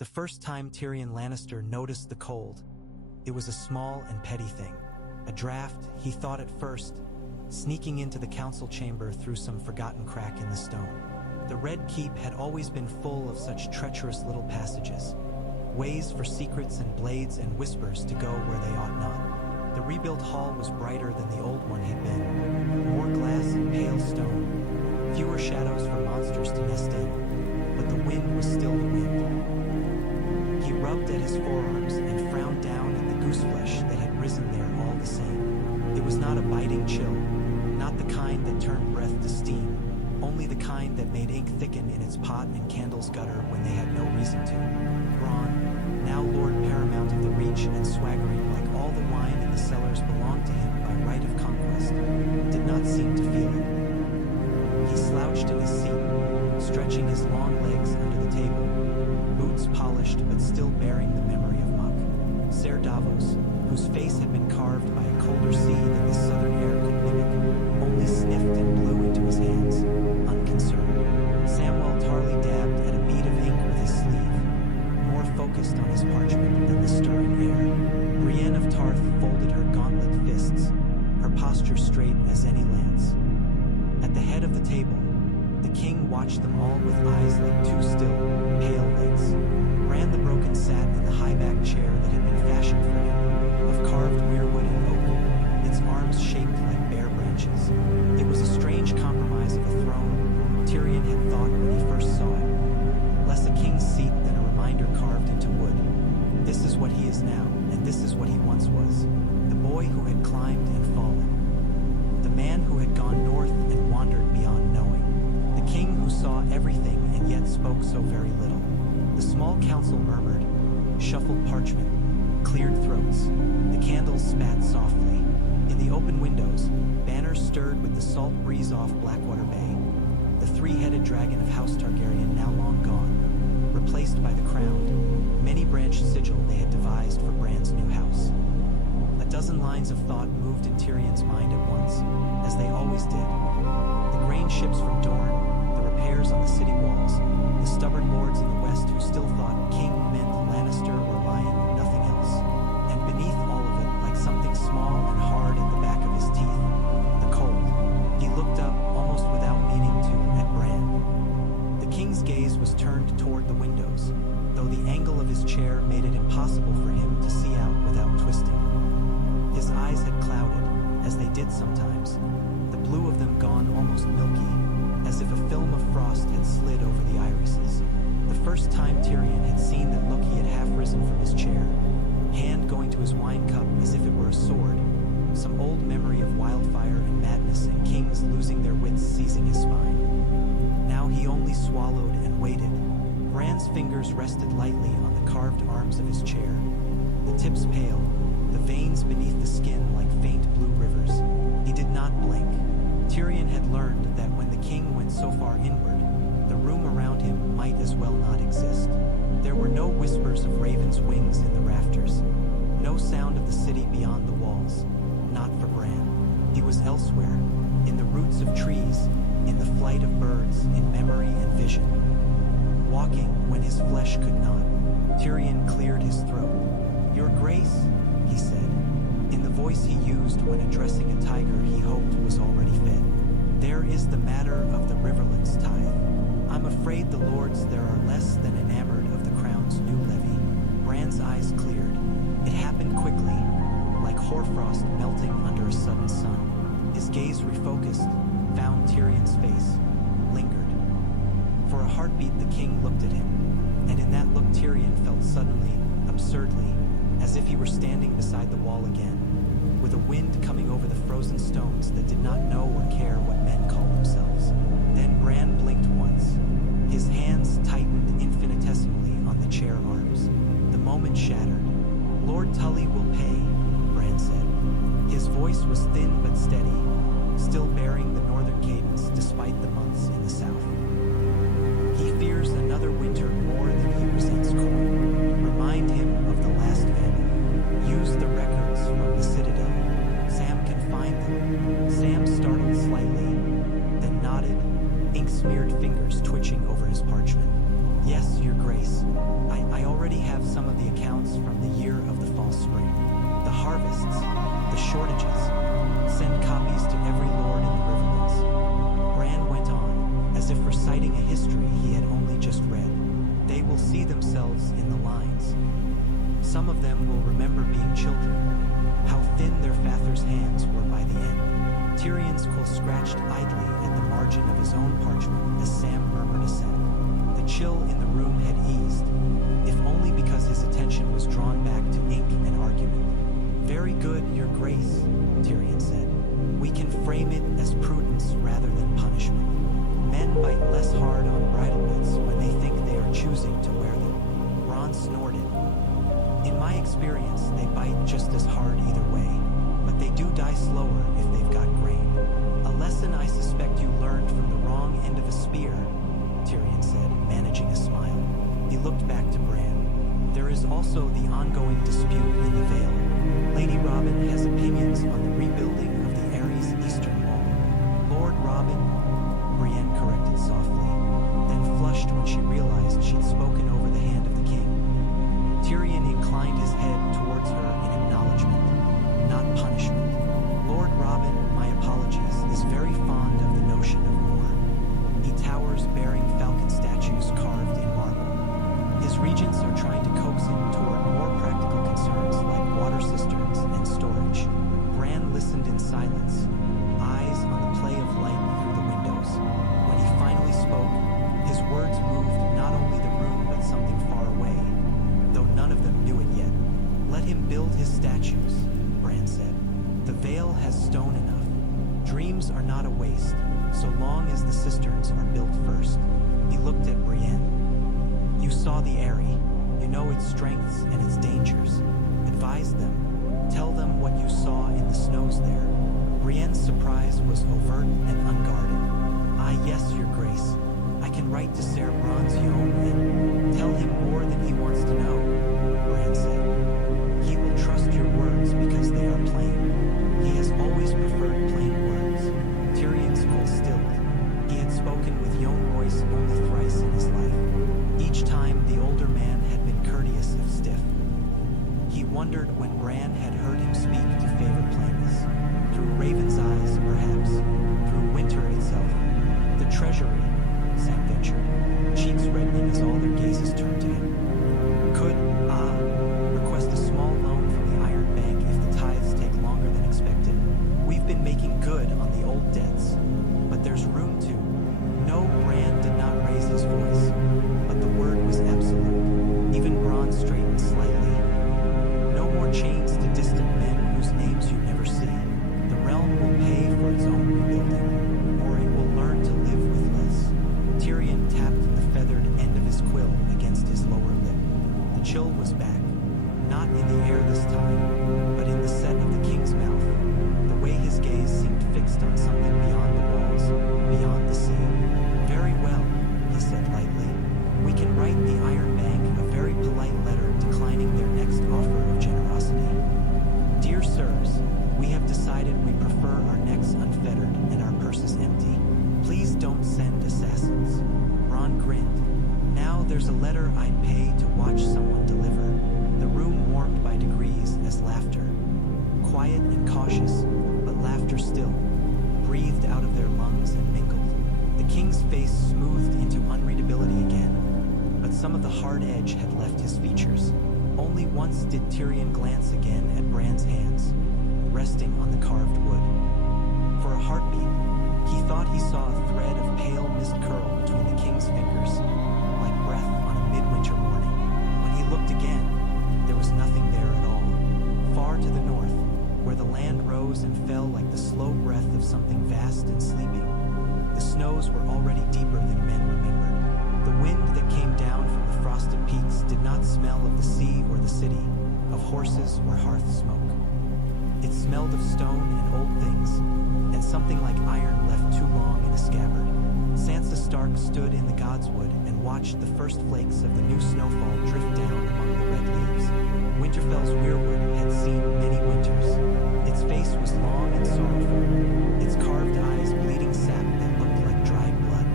The first time Tyrion Lannister noticed the cold, it was a small and petty thing. A draft, he thought at first, sneaking into the council chamber through some forgotten crack in the stone. The Red Keep had always been full of such treacherous little passages, ways for secrets and blades and whispers to go where they ought not. The rebuilt hall was brighter than the old one had been. More glass and pale stone, fewer shadows for monsters to nest in, but the wind was still the wind. He rubbed at his forearms and frowned down at the gooseflesh that had risen there all the same. It was not a biting chill, not the kind that turned breath to steam, only the kind that made ink thicken in its pot and candles gutter when they had no reason to. Bran, now Lord Paramount of the Reach and swaggering like all the wine in the cellars belonged to him by right of conquest, did not seem to feel it. He slouched in his seat, stretching his long legs under the table, boots polished but still bearing the memory of muck. Ser Davos, whose face had been carved by a colder sea than the southern air could mimic, only sniffed and blew into his hands, unconcerned. Samwell Tarly dabbed at a bead of ink with his sleeve, more focused on his parchment than the stirring air. Brienne of Tarth folded her gauntlet fists, her posture straight as any lance. At the head of the table, the king watched them all with eyes like two still, pale lids. Bran the Broken sat in the high-backed chair that had been fashioned for him, of carved weirwood and oak, its arms shaped like bare branches. It was a strange compromise of a throne, Tyrion had thought when he first saw it. Less a king's seat than a reminder carved into wood. This is what he is now, and this is what he once was. The boy who had climbed and fallen. The man who had gone north and wandered beyond knowing. The king who saw everything and yet spoke so very little. The small council murmured, shuffled parchment, cleared throats. The candles spat softly. In the open windows, banners stirred with the salt breeze off Blackwater Bay. The three-headed dragon of House Targaryen now long gone, replaced by the crowned, many-branched sigil they had devised for Bran's new house. A dozen lines of thought moved in Tyrion's mind at once, as they always did. The grain ships from Dorne, the repairs on the city walls, the stubborn lords in the west who still thought king meant Lannister or Lion, nothing else. And beneath all of it, like something small and hard at the back of his teeth, the cold. He looked up, almost without meaning to, at Bran. The king's gaze was turned toward the windows, though the angle of his chair made it impossible for him to see out without twisting. His eyes had clouded, as they did sometimes, the blue of them gone almost milky, as if a film of frost had slid over the irises. The first time Tyrion had seen that look, he had half risen from his chair, hand going to his wine cup as if it were a sword, some old memory of wildfire and madness and kings losing their wits seizing his spine. Now he only swallowed and waited. Bran's fingers rested lightly on the carved arms of his chair, the tips pale, the veins beneath the skin like faint blue rivers. He did not blink. Tyrion had learned that when the king went so far inward, the room around him might as well not exist. There were no whispers of ravens' wings in the rafters, no sound of the city beyond the walls, not for Bran. He was elsewhere, in the roots of trees, in the flight of birds, in memory and vision. Walking when his flesh could not, Tyrion cleared his throat. "Your Grace," he said, in the voice he used when addressing a tiger he hoped was already fed. "There is the matter of the riverlands tithe. I'm afraid the lords there are less than enamored of the crown's new levy." Bran's eyes cleared. It happened quickly, like hoarfrost melting under a sudden sun. His gaze refocused, found Tyrion's face, lingered. For a heartbeat the king looked at him, and in that look Tyrion felt suddenly, absurdly, as if he were standing beside the wall again, with a wind coming over the frozen stones that did not know or care what men called themselves. Then Bran blinked once. His hands tightened infinitesimally on the chair arms. The moment shattered. "Lord Tully will pay," Bran said. His voice was thin but steady, still bearing the northern cadence despite the months in the south. "He fears another winter more than he resents corn. Remind him of the last famine. Use the records from the citadel. Sam can find them." Sam startled slightly, then nodded, ink-smeared fingers twitching over his parchment. "Yes, Your Grace. I already have some of the accounts from the year of the false spring. The harvests, the shortages. Send copies to every lord in the riverlands. Bran went on, as if reciting a history he had only just read. They will see themselves in the lines. Some of them will remember being children, how thin their father's hands were by the end. Tyrion's quill scratched idly at the margin of his own parchment as Sam murmured assent. The chill in the room had eased, if only because his attention was drawn back to ink and argument. Very good, Your Grace, Tyrion said. We can frame it as prudence rather than punishment. Men bite less hard on bridle bits when they think they are choosing to wear them. Bronn snorted. In my experience, they bite just as hard either way, but they do die slower if they've got grain. A lesson I suspect you learned from the wrong end of a spear, Tyrion said, managing a smile. He looked back to Bran. There is also the ongoing dispute in the Vale. Lady Robin has opinions on the rebuilding of the Ares eastern wall. Lord Robin, Brienne corrected softly, then flushed when she realized she'd spoken over the hand of the king. Tyrion inclined his head towards her in acknowledgement, not punishment. Lord Robin, my apologies, is very fond of the notion of war. He towers bearing falcon statues carved in marble. His regents are trying to coax him toward more practical concerns like water cisterns and storage. Bran listened in silence, eyes on the play of light through the windows. When he finally spoke, his words moved not only the room but something far away, though none of them knew it yet. Let him build his statues, Bran said. The Vale has stone enough. Dreams are not a waste, so long as the cisterns are built first. He looked at Brienne. You saw the Eyrie. You know its strengths and its dangers. Advise them. Tell them what you saw in the snows there. Brienne's surprise was overt and unguarded. Ah, yes, Your Grace. I can write to Ser Bronze-Yohn and tell him more than he wants to know, Bran said. He will trust your words because they are plain. He has always preferred plain words. Tyrion's quill stilled. He had spoken with Yohn Royce only thrice in his life. Each time, the older man had been courteous if stiff. He wondered when Bran had heard him speak to favor plainness. Through Raven's eyes, perhaps. Through winter itself. The treasury, Sam ventured, cheeks reddening as all their gazes turned to him. Could, request a small loan from the Iron Bank if the tithes take longer than expected. We've been making good on the old debts, but there's room to. No, Bran did not raise his voice, but the word was absolute. Even Bronn straightened slightly. No more chains to distant men whose names you never see. The realm will pay for its own rebuilding, or it will learn to live with less. Tyrion tapped the feathered end of his quill against his lower lip. The chill was back, not in the air this time, but in the set of the king's mouth. The way his gaze seemed fixed on something beyond the walls, beyond the sea. Very well, he said lightly. We can write the Iron Bank a very polite letter declining their next offer of generosity. Dear sirs, we have decided we prefer our necks unfettered and our purses empty. Please don't send assassins. Bronn grinned. Now there's a letter I'd pay to watch someone deliver. The room warmed by degrees as laughter. Quiet and cautious, but laughter still, breathed out of their lungs and mingled. The king's face smoothed into unreadability again, but some of the hard edge had left his features. Only once did Tyrion glance again at Bran's hands, resting on the carved wood. For a heartbeat, he thought he saw a thread of pale mist curl between the king's fingers, like breath on a midwinter morning. When he looked again, there was nothing there at all. Far to the north, where the land rose and fell like the slow breath of something vast and sleeping, the snows were already deeper than men remembered. The wind that came down from the frosted peaks did not smell of the sea or the city, of horses or hearth smoke. It smelled of stone and old things, and something like iron left too long in a scabbard. Sansa Stark stood in the godswood and watched the first flakes of the new snowfall drift down among the red leaves. Winterfell's weirwood had seen many winters. Its face was long and sorrowful, its carved eyes bleeding sap that looked like dried blood.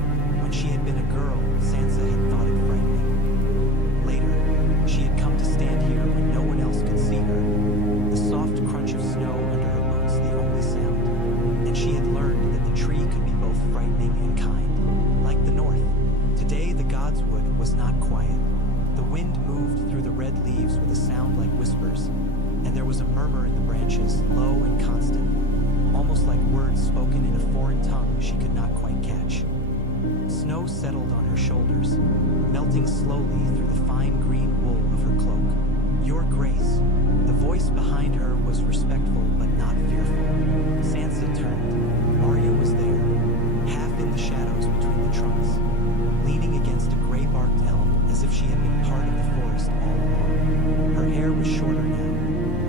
When she had been a girl, Sansa had thought it frightening. Later, she had come wind moved through the red leaves with a sound like whispers, and there was a murmur in the branches, low and constant, almost like words spoken in a foreign tongue she could not quite catch. Snow settled on her shoulders, melting slowly through the fine green wool of her cloak. "Your Grace." The voice behind her was respectful but not fearful. Sansa turned. Arya was there, half in the shadows between the trunks, leaning against a gray-barked elm as if she had been part of the forest all along. Her hair was shorter now,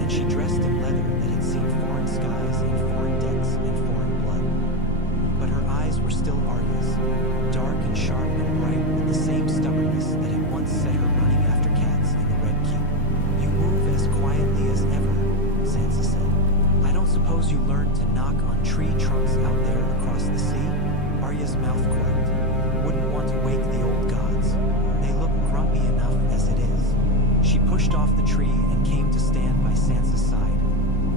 and she dressed in leather that had seen foreign skies and foreign decks and foreign blood. But her eyes were still Arya's, dark and sharp and bright with the same stubbornness that had once set her running after cats in the Red Keep. "You move as quietly as ever," Sansa said. "I don't suppose you learned to knock on tree trunks out there across the sea?" Arya's mouth quirked. "Wouldn't want to wake the old gods. They look grumpy enough as it is." She pushed off the tree and came to stand by Sansa's side,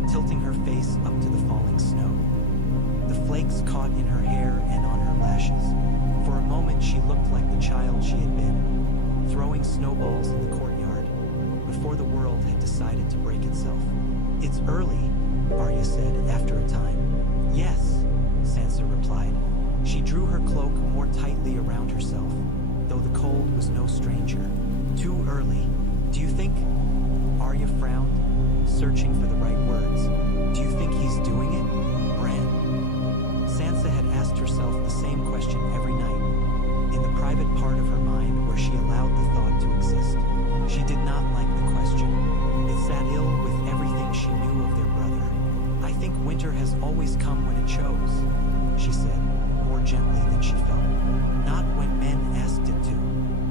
tilting her face up to the falling snow. The flakes caught in her hair and on her lashes. For a moment she looked like the child she had been, throwing snowballs in the courtyard, before the world had decided to break itself. "It's early," Arya said after a time. "Yes," Sansa replied. She drew her cloak more tightly around herself, though the cold was no stranger. "Too early. Do you think—" Arya frowned, searching for the right words. "Do you think he's doing it, Bran?" Sansa had asked herself the same question every night, in the private part of her mind where she allowed the thought to exist. She did not like the question. It sat ill with everything she knew of their brother. "I think winter has always come when it chose," she said, more gently than she felt. "Not when men asked it to."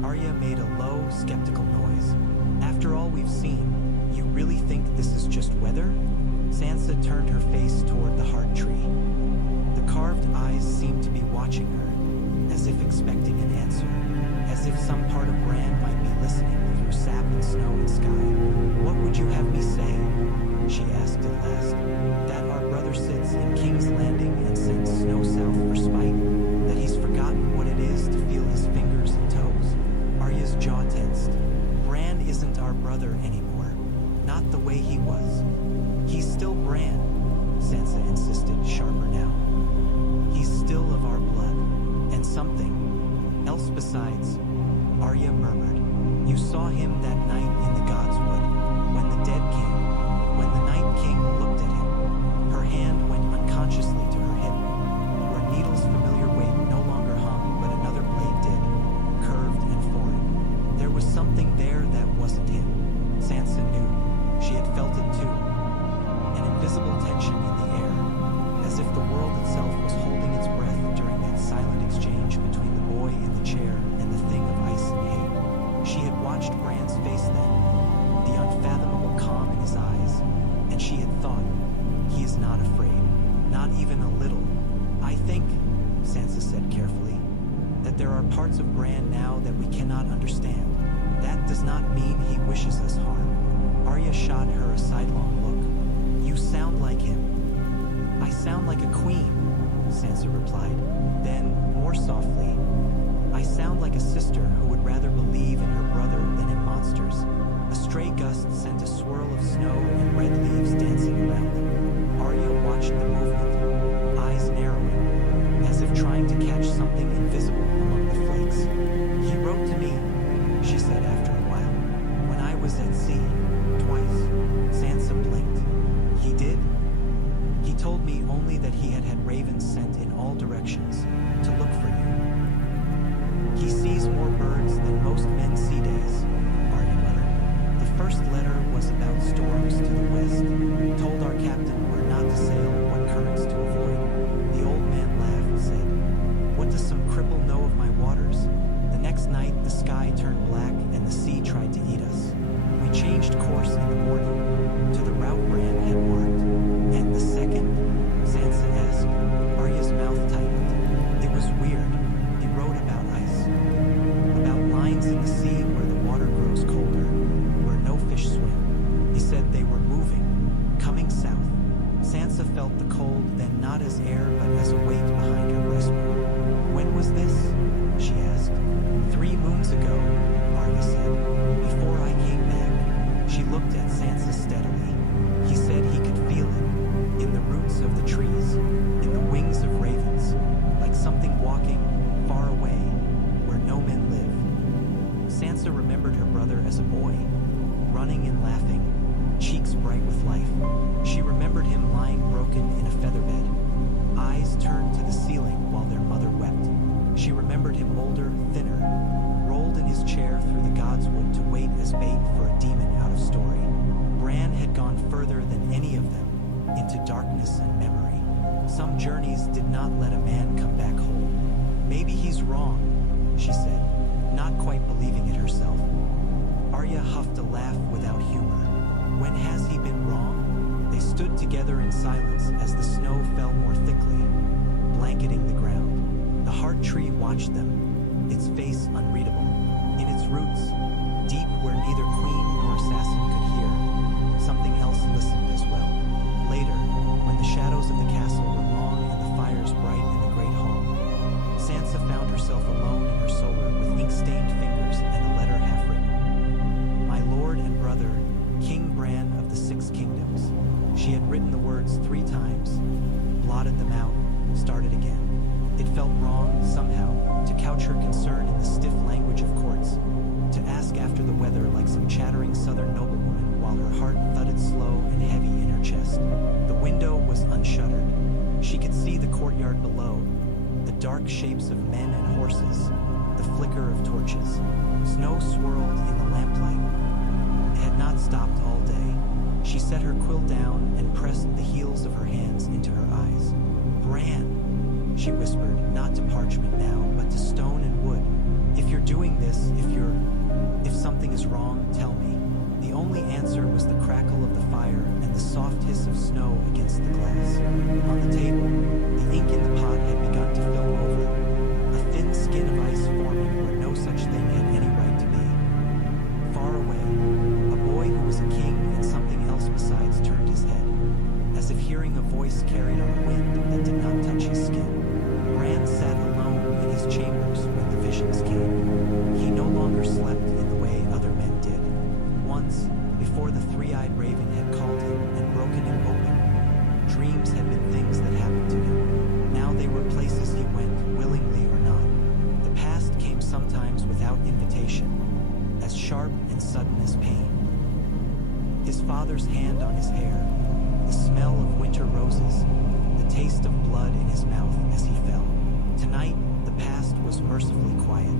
Arya made a low, skeptical noise. "After all we've seen, you really think this is just weather?" Sansa turned her face toward the heart tree. The carved eyes seemed to be watching her, as if expecting an answer, as if some part of Bran might be listening through sap and snow and sky. "What would you have me say?" she asked at last. "That our brother sits in King's Landing and sends snow south for spite? That he's forgotten what it is to feel his fingers and toes?" Arya's jaw tensed. "Bran isn't our brother anymore. Not the way he was." "He's still Bran," Sansa insisted, sharper now. "He's still of our blood, and something else besides," Arya murmured. "You saw him that night in the Godswood, when the dead came, when the Night King looked at him." Her hand went unconsciously to her hip, where Needle's familiar weight no longer hung, but another blade did, curved and foreign. There was something there that wasn't him. Sansa knew. She had felt it too. An invisible tension in the air, as if the world itself was holding its breath during that silent exchange between the boy in the chair and the thing of ice and hate. She had watched Bran's face then, the unfathomable calm in his eyes, and she had thought, "He is not afraid, not even a little." "I think," Sansa said carefully, "that there are parts of Bran now that we cannot understand. That does not mean he wishes us harm." Arya shot her a sidelong look. "You sound like him." "I sound like a queen," Sansa replied. Then, more softly, "I sound like a sister who would rather believe in her brother than in monsters." A stray gust sent a swirl of snow and red leaves dancing around them. Arya watched the movement, eyes narrowing, as if trying to catch something invisible among the flakes. "He wrote to me," she said after a while, "when I was at sea, twice." Sansa blinked. "He did?" "He told me only that he had had ravens sent in all directions to look for you." "He sees more birds than most men see days," Arya muttered. "The first letter was about storms to the west. Told our captain we're not to sail, what currents to avoid." The old man laughed and said, "What does some cripple know of my waters?" The next night the sky turned black and the sea tried to eat us. We changed course in the morning, to the route Bran had marked. "And the second?" Sansa asked. Arya's mouth tightened. running and laughing, cheeks bright with life. She remembered him lying broken in a featherbed, eyes turned to the ceiling while their mother wept. She remembered him older, thinner, rolled in his chair through the godswood to wait as bait for a demon out of story. Bran had gone further than any of them, into darkness and memory. Some journeys did not let a man come back whole. Maybe he's wrong, she said, not quite believing it herself. Arya huffed a laugh without humor. When has he been wrong? They stood together in silence as the snow fell more thickly, blanketing the ground. The heart tree watched them, its face unreadable. In its roots, deep where neither queen nor assassin could hear, something else listened as well. Later, when the shadows of the castle were long and the fires bright in the great hall, Sansa found herself alone in her solar with ink-stained fingers and a letter half-written. My lord and brother, King Bran of the Six Kingdoms. She had written the words 3 times, blotted them out, started again. It felt wrong, somehow, to couch her concern in the stiff language of courts, to ask after the weather like some chattering southern noblewoman while her heart thudded slow and heavy in her chest. The window was unshuttered. She could see the courtyard below, the dark shapes of men and horses, the flicker of torches. Snow swirled in the lamplight. It had not stopped all day. She set her quill down and pressed the heels of her hands into her eyes. Bran, she whispered, not to parchment now, but to stone and wood. If you're doing this, if something is wrong, tell me. The only answer was the crackle of the fire and the soft hiss of snow against the glass. On the table, the ink in the pot had begun to film over, a thin skin of ice forming where no such thing had any right to be. Far away, a boy who was a king and something else besides turned his head, as if hearing a voice carried on the wind that did not touch his skin. Bran sat alone in his chambers when the visions came. He no longer slept in the way other men did. Once, before the three-eyed raven had called him and broken him open, dreams had been things that happened to him. Now they were places he went, willingly or not. The past came sometimes without invitation, as sharp and sudden as pain. His father's hand on his hair, the smell of winter roses, the taste of blood in his mouth as he fell. Tonight, the past was mercifully quiet.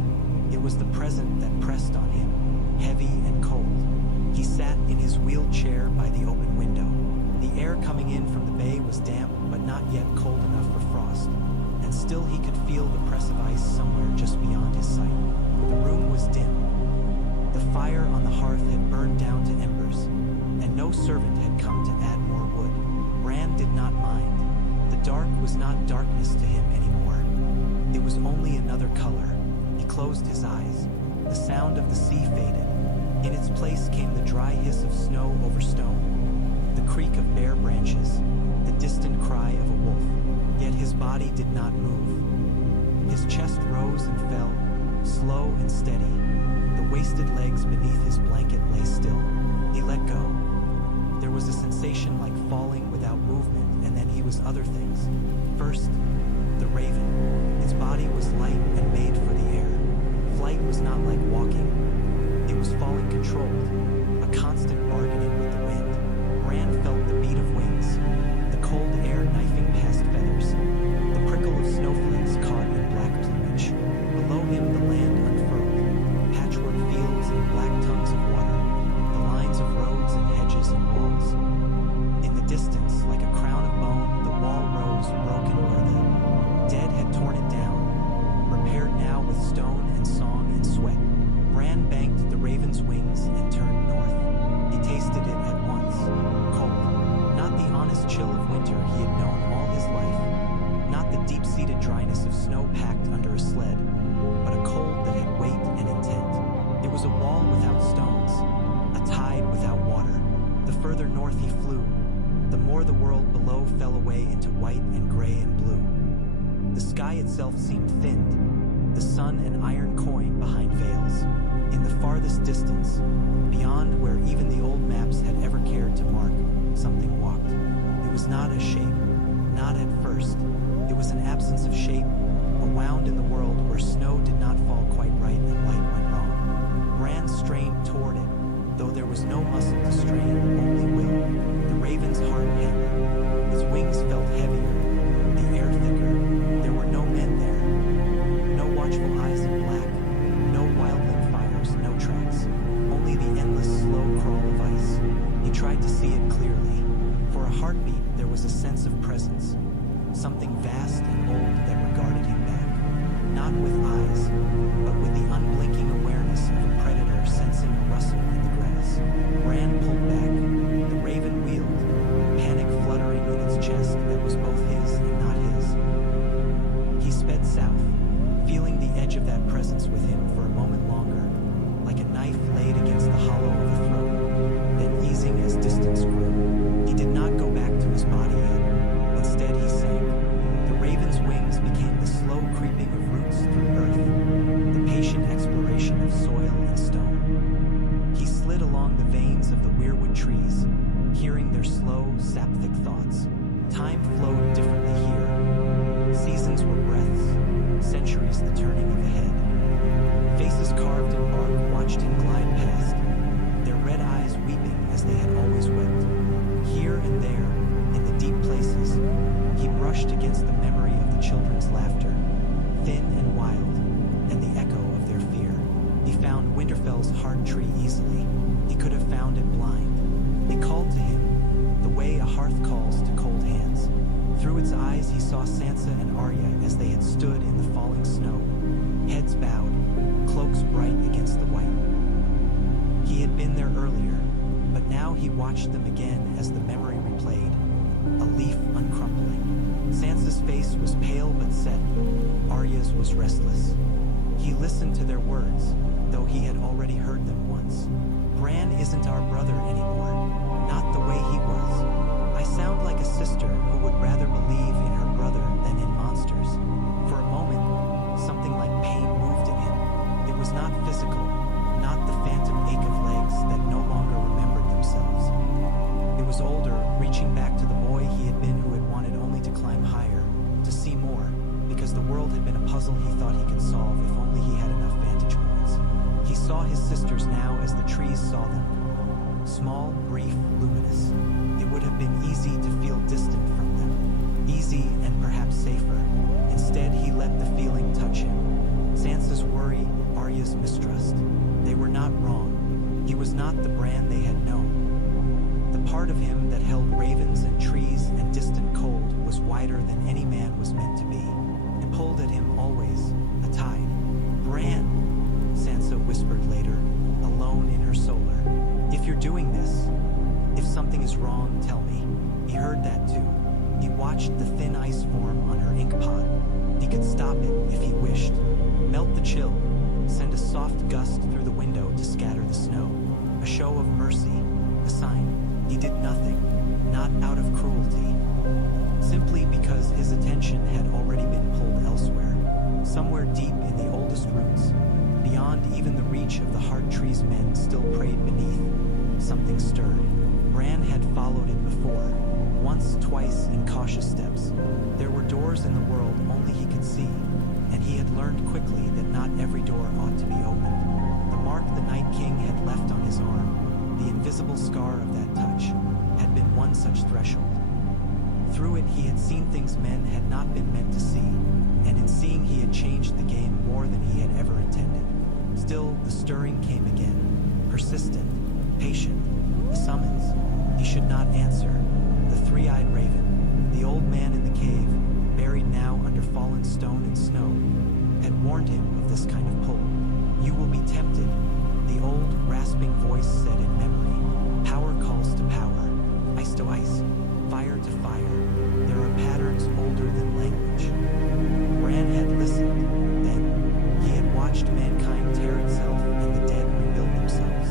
It was the present that pressed on him, heavy and cold. He sat in his wheeled chair by the open window. The air coming in from the bay was damp, but not yet cold enough for frost, and still he could feel the press of ice somewhere just beyond his sight. The room was dim. The fire on the hearth had burned down to embers, and no servant had come to add more wood. Bran did not mind. The dark was not darkness to him anymore. It was only another color. He closed his eyes. The sound of the sea faded. In its place came the dry hiss of snow over stone, the creak of bare branches, the distant cry of a wolf. Yet his body did not move. His chest rose and fell, slow and steady. The wasted legs beneath his blanket lay still. He let go. There was a sensation like falling without movement, and then he was other things. First, the raven. Its body was light and made for the air. Flight was not like walking. It was falling controlled, a constant bargaining with the wind. Bran felt the beat of wings, the cold air knifing past feathers, the prickle of snowflakes caught in black plumage. Below him the land unfurled, patchwork fields and black tongues of water, the lines of roads and hedges and walls. In the distance, like a crown of bone, the wall rose broken where the dead had torn it down, repaired now with stone and song and sweat. Bran banked the raven's wings and turned north. He tasted it at once, cold, not the honest chill of winter he had known all his life, not the deep-seated dryness of snow packed under a sled, but a cold that had weight and intent. It was a wall without stones, a tide without water. The further north he flew, the more the world below fell away into white and gray and blue. The sky itself seemed thinned, the sun an iron coin behind veils. In the farthest distance, beyond where even the old maps had ever cared to mark, something walked. It was not a shape, not at first. It was an absence of shape, a wound in the world where snow did not fall quite right and light went wrong. Bran strained toward it, though there was no muscle to strain, only will. The raven's heart hammered. Its wings felt heavier, the air thicker. There were no men there. No watchful eyes in black. No wildling fires, no tracks. Only the endless slow crawl of ice. He tried to see it clearly. For a heartbeat, there was a sense of presence. Something vast and old that regarded him back. Not with eyes, but with the unblinking awareness of a predator sensing a rustle in the grass. Bran pulled back. The raven wheeled, panic fluttering in its chest that was both his and not his. He sped south, feeling the edge of that presence with him for a moment longer, like a knife laid against the hollow of a throat, then easing as distance grew. He did not go back to his body yet. Instead, he sank. The raven's wings became the slow creeping of roots through earth, the patient exploration of soil and stone. He slid along the veins of the weirwood trees, hearing their slow, sap-thick thoughts. Time flowed differently here. Seasons were breaths, centuries the turning of a head. Faces carved in bark watched him glide past, their red eyes weeping as they had always wept. Here and there, in the deep places, he brushed against the memory of the children's laughter, thin and wild, and the echo of their fear. He found Winterfell's heart tree easily. He could have found it blind. It called to him, the way a hearth calls to cold hands. Through its eyes he saw Sansa and Arya as they had stood in the falling snow, heads bowed, cloaks bright against the white. He had been there earlier, but now he watched them again as the memory replayed, a leaf uncrumpling. Sansa's face was pale but set. Arya's was restless. He listened to their words, though he had already heard them once. Bran isn't our brother anymore, not the way he was. I sound like a sister who would rather believe in her brother than in monsters. For a moment, something like pain moved in him. It was not physical, not the phantom ache of legs that no longer remembered themselves. It was older, reaching back to the boy he had been who had wanted only to climb higher, to see more, because the world had been a puzzle he thought he could solve if only he had enough vantage points. He saw his sisters now as the trees saw them. Small, brief, luminous. It would have been easy to feel distant from them. Easy and perhaps safer. Instead, he let the feeling touch him. Sansa's worry, Arya's mistrust. They were not wrong. He was not the Bran they had known. The part of him that held ravens and trees and distant cold was wider than any man was meant to be. It pulled at him always, a tide. Bran, Sansa whispered later, alone in her solar. If you're doing this, if something is wrong, tell me. He heard that too. He watched the thin ice form on her ink pot. He could stop it if he wished. Melt the chill, send a soft gust through the window to scatter the snow. A show of mercy, a sign. He did nothing, not out of cruelty. Simply because his attention had already been pulled elsewhere. Somewhere deep in the oldest roots, beyond even the reach of the heart tree's men still prayed beneath, something stirred. Bran had followed it before, once, twice, in cautious steps. There were doors in the world only he could see, and he had learned quickly that not every door ought to be opened. The mark the Night King had left on his arm, the invisible scar of that touch, had been one such threshold. Through it he had seen things men had not been meant to see, and in seeing he had changed the game more than he had ever intended. Still, the stirring came again, persistent, patient, a summons. He should not answer. The three-eyed raven, the old man in the cave, buried now under fallen stone and snow, had warned him of this kind of pull. You will be tempted, the old, rasping voice said in memory. Power calls to power, ice to ice, fire to fire. There are patterns older than language. Bran had listened, then. He had watched mankind tear itself and the dead rebuild themselves.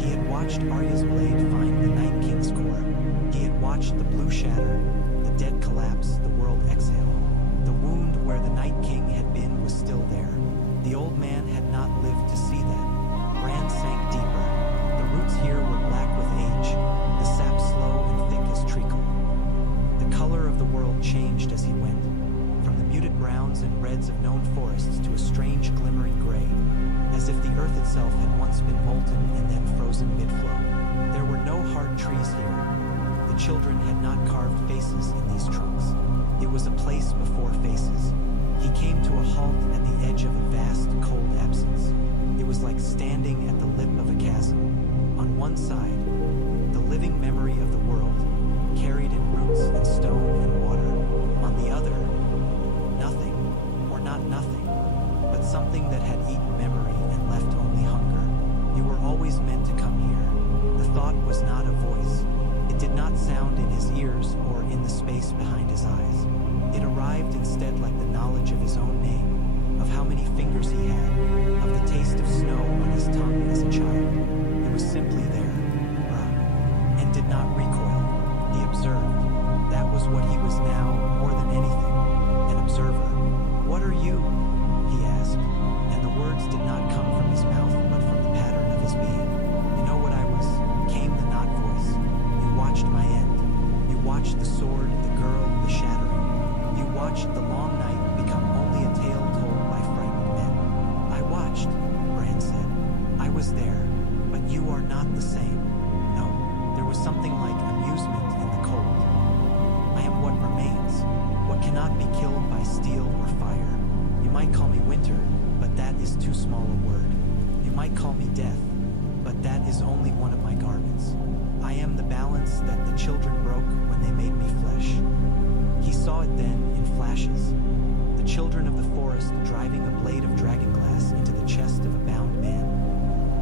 He had watched Arya's blade find the Night King's core. He had watched the blue shatter, the dead collapse, the world exhale. The wound where the Night King had been was still there. The old man had not lived to see that. Bran sank deeper. The roots here were black with age, the sap slow and thick as treacle. The color of the world changed as he went, from the muted browns and reds of known forests to a strange glimmering gray, as if the earth itself had once been molten and then frozen mid-flow. the children had not carved faces in these trunks. It was a place before faces. He came to a halt at the edge of a vast, cold absence. It was like standing at the lip of a chasm. On one side, the living memory of the world, carried in roots and stone and water. On the other, nothing, or not nothing, but something that had eaten memory and left only hunger. You were always meant to come here. The thought was not a voice. It did not sound in his ears or in the space behind his eyes. It arrived instead like the knowledge of his own name, of how many fingers he had, of the taste of snow on his tongue as a child. It was simply there, Bran, and did not recoil. He observed. That was what he was now, more than anything, an observer. "What are you?" he asked, and the words did not come from his mouth but from the pattern of his being. "You know what I was," came the not voice. "You watched my end. You watched the sword, the girl, the shattering. You watched the long night become only a tale told by frightened men." "I watched," Bran said. "I was there, but you are not the same." No, there was something like amusement in the cold. "I am what remains, what cannot be killed by steel or fire. You might call me winter, but that is too small a word. You might call me death, but that is only one of my garments. I am the balance that the children broke when they made me flesh." He saw it then in flashes. The children of the forest driving a blade of dragonglass into the chest of a bound man.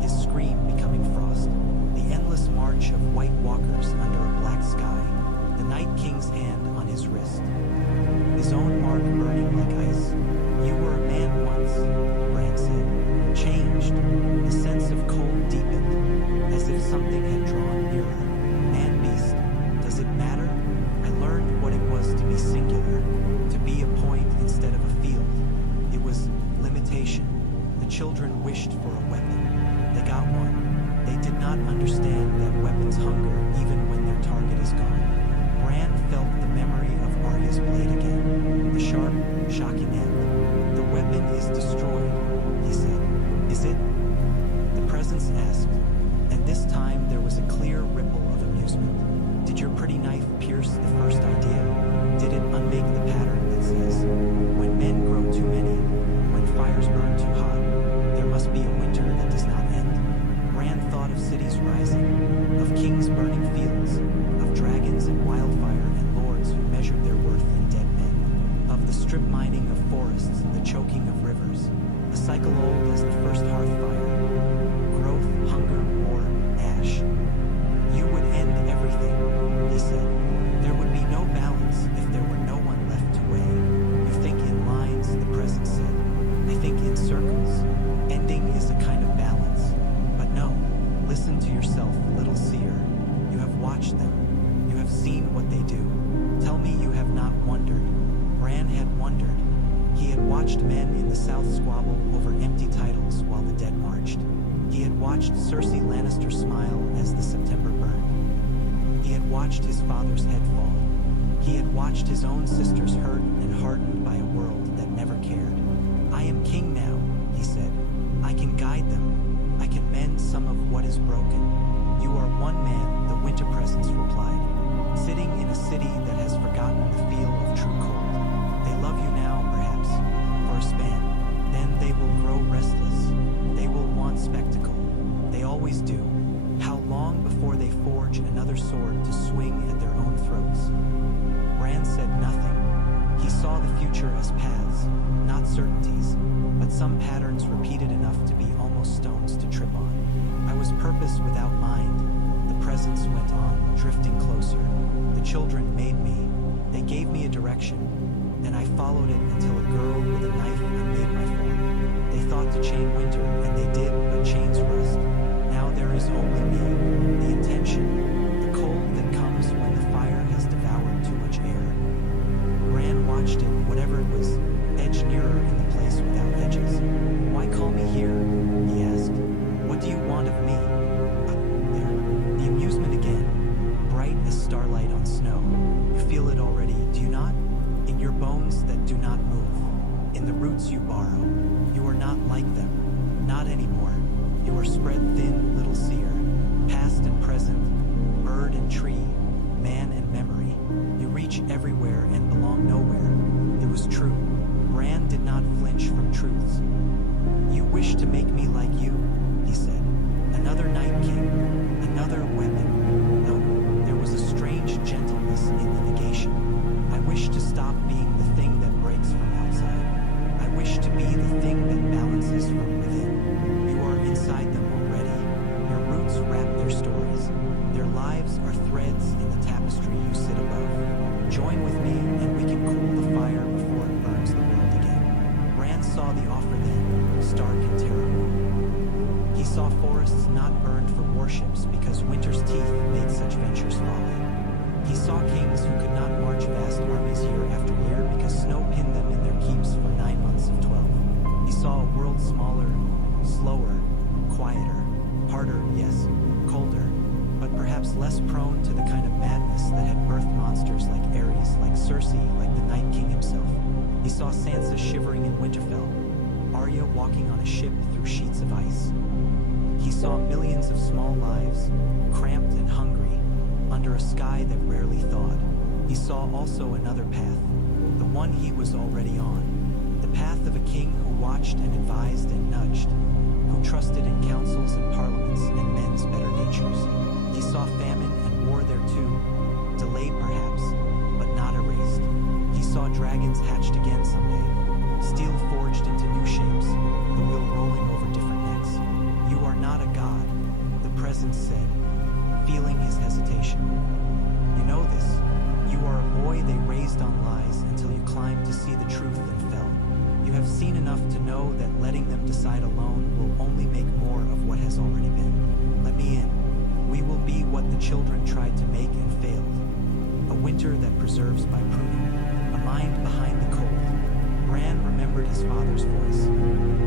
His scream becoming frost. The endless march of white walkers under a black sky. The Night King's hand on his wrist. His own mark burning like ice. "You were a man once," Bran said. "Changed." The sense of cold deepened, as if something had drawn nearer. "Man-beast, does it matter?" I learned what it was to be singular, to be a point instead of a field. It was limitation. The children wished for a weapon. They got one. They did not understand that weapons hunger even when their target is gone. Bran felt the memory of Arya's blade again. The sharp, shocking end. "The weapon is destroyed," he said. "Is it?" The presence asked, and this time there was a clear ripple of amusement. "Did your pretty knife pierce the first idea? Did it unmake the pattern that says, when men grow too many, when fires burn too hot, there must be a winter that does not end?" Bran thought of cities rising, of kings burning fields, of dragons in wildfire and lords who measured their worth in dead men, of the strip mining of forests, the choking of rivers, a cycle old as the first hearth fire. Growth, hunger, war, ash. "You would end everything," he said. "There would be no balance if there were no one left to weigh. You think in lines," the presence said. "I think in circles. Ending is a kind of balance. But no, listen to yourself, little seer. You have watched them. You have seen what they do. Tell me you have not wondered." Bran had wondered. He had watched men in the South squabble over empty titles while the dead marched. He had watched Cersei Lannister smile as the September burned. He had watched his father's head fall. He had watched his own sisters hurt and hardened by a world that never cared. "I am king now," he said. "I can guide them. I can mend some of what is broken." "You are one man," the winter presence replied, "sitting in a city that has forgotten the feel of true cold. They love you now, perhaps, for a span. Then they will grow restless. They will want spectacle. They always do. How long before they forge another sword to swing at their own throats?" Bran said nothing. He saw the future as paths, not certainties, but some patterns repeated enough to be almost stones to trip on. "I was purpose without mind," the presence went on, drifting closer. "The children made me. They gave me a direction, and I followed it until a girl with a knife unmade my form. They thought to chain winter, and they did, but chains rust. Now there is only me, the intention, the cold that comes when the fire has devoured too much air." Bran watched it, whatever it was, edge nearer in the place without edges. "Why call me here?" he asked. "What do you want of me?" There, the amusement again, bright as starlight on snow. "You feel it already, do you not? In your bones that do not move, in the roots you borrow. You are not like them, not anymore. You are spread thin, little seer, past and present, bird and tree, man reach everywhere and belong nowhere. It was true. Bran did not flinch from truths. "You wish to make me like you," he said. "Another Night King, another weapon." No, there was a strange gentleness in the negation. "I wish to stop being the thing that breaks from outside. I wish to be the thing that balances from within. You are inside them already. Your roots wrap their stories. Their lives are threads in the tapestry you sit above. Join with me and we can cool the fire before it burns the world again." Bran saw the offer then, stark and terrible. He saw forests not burned for warships because winter's teeth made such ventures folly. He saw kings who could not march vast armies year after year because snow pinned them in their keeps for 9 months of 12. He saw a world smaller, slower, quieter, harder, yes, colder, but perhaps less prone to the kind of madness that had birthed monsters like Ares, like Cersei, like the Night King himself. He saw Sansa shivering in Winterfell, Arya walking on a ship through sheets of ice. He saw millions of small lives, cramped and hungry, under a sky that rarely thawed. He saw also another path, the one he was already on, the path of a king who watched and advised and nudged, who trusted in councils and parliaments and men's better natures. He saw famine and war there too, delayed perhaps, but not erased. He saw dragons hatched again someday, steel forged into new shapes, the wheel rolling over different necks. "You are not a god," the presence said, feeling his hesitation. "You know this. You are a boy they raised on lies until you climbed to see the truth and fell. You have seen enough to know that letting them decide alone will only make more of what has already been. Let me in. We will be what the children tried to make and failed. A winter that preserves by pruning, a mind behind the cold." Bran remembered his father's voice,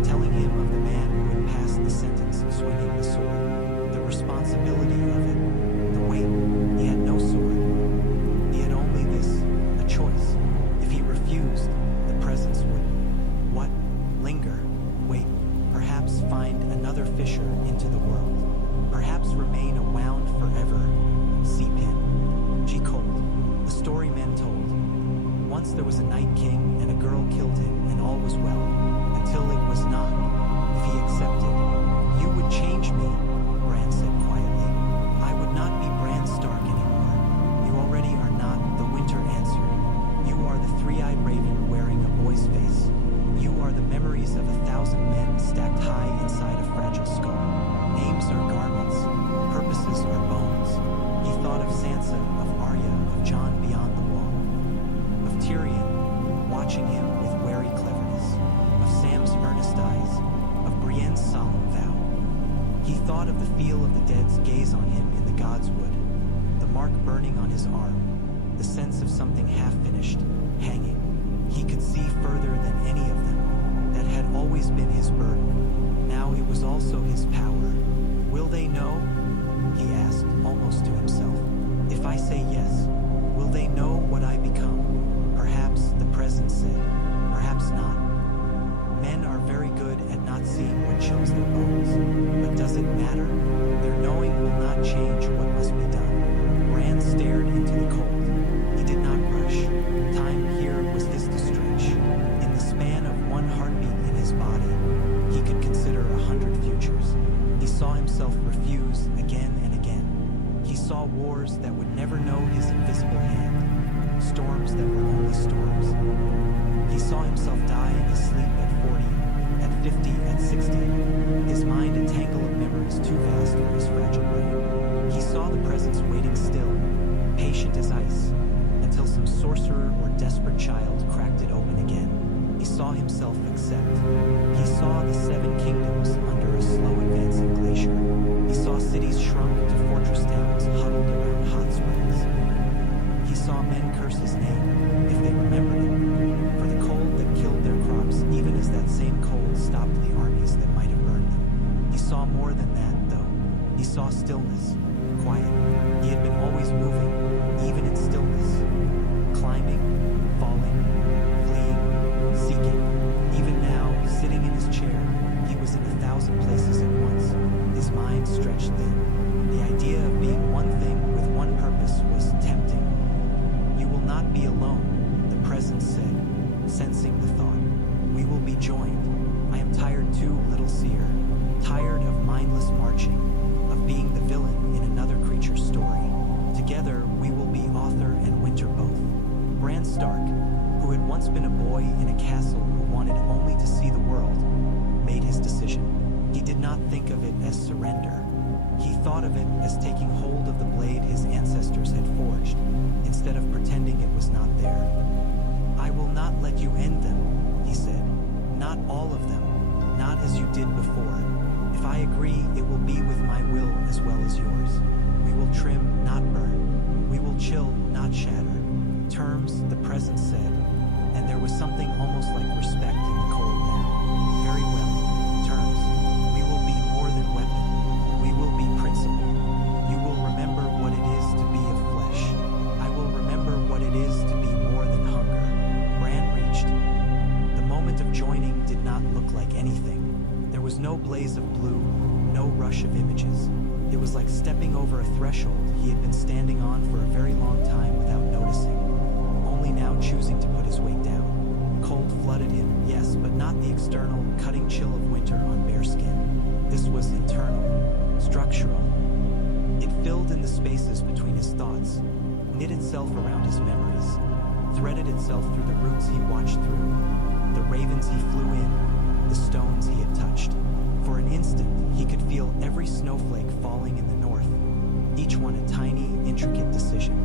telling him of the man who had passed the sentence of swinging the sword, the responsibility of it, the weight. He had no sword. He had only this, a choice. If he refused, the presence would, what? Linger, wait, perhaps find another fissure into the world, perhaps remain a wound forever. See pin. G. Cold, the story men told. Once there was a Night King and a girl killed him and all was well, until it was not. If he accepted, "You would change me," Bran said quietly. "I would not be Bran Stark anymore. You already are not," the winter answered. "You are the three-eyed raven wearing a boy's face. You are the memories of 1,000 men stacked high inside a fragile skull. Names are garments, purposes are bones." He thought of Sansa, of Arya, of Jon beyond the wall, of Tyrion, watching him with wary cleverness, of Sam's earnest eyes, of Brienne's solemn vow. He thought of the feel of the dead's gaze on him in the godswood, the mark burning on his arm, the sense of something half-finished, hanging. He could see further than any of them. That had always been his burden. Now it was also his power. "Will they know?" he asked, almost to himself. "If I say yes, will they know what I become?" Perhaps, the presence said, perhaps not. Men are very good at not seeing what chills their bones. But does it matter? Their knowing will not change what must be done. Bran stared into the cold. He did not rush. Time here was his to stretch. In the span of one heartbeat in his body, he could consider 100 futures. He saw himself refuse again and again. He saw wars that would never know his invisible hand, storms that were only storms. He saw himself die in his sleep at 40, at 50, at 60, his mind a tangle of memories too vast for his fragile brain. He saw the presence waiting still, patient as ice, until some sorcerer or desperate child cracked it open again. He saw himself accept. He saw the 7 kingdoms under a slow advancing glacier. He saw cities shrunk to fortress towns huddled around hot springs. He saw men curse his name, if they remembered it, for the cold that killed their crops, even as that same cold stopped the armies that might have burned them. He saw more than that, though. He saw stillness, quiet. He had been always moving, even in stillness, climbing, falling, fleeing, seeking. Even now, sitting in his chair, he was in 1,000 places at once, his mind stretched thin. The idea of being one thing with one purpose was tempting. "You will not be too, little seer, tired of mindless marching, of being the villain in another creature's story. Together, we will be author and winter both. Bran Stark, who had once been a boy in a castle who wanted only to see the world, made his decision. He did not think of it as surrender. He thought of it as taking hold of the blade his ancestors had forged, instead of pretending it was not there. "I will not let you end them," he said. "Not all of them, not as you did before. If I agree, it will be with my will as well as yours. We will trim, not burn. We will chill, not shatter." Terms, the presence said, and there was something almost like respect in the cold now. "Very well. Terms. We will be more than weapon. We will be principle. You will remember what it is to be of flesh. I will remember what it is to be more than hunger." Bran reached. The moment of joining did not look like anything. There was no blaze of blue, no rush of images. It was like stepping over a threshold he had been standing on for a very long time without noticing, only now choosing to put his weight down. Cold flooded him, yes, but not the external, cutting chill of winter on bare skin. This was internal, structural. It filled in the spaces between his thoughts, knit itself around his memories, threaded itself through the roots he watched through, the ravens he flew in, the stones he had touched. For an instant, he could feel every snowflake falling in the north, each one a tiny, intricate decision.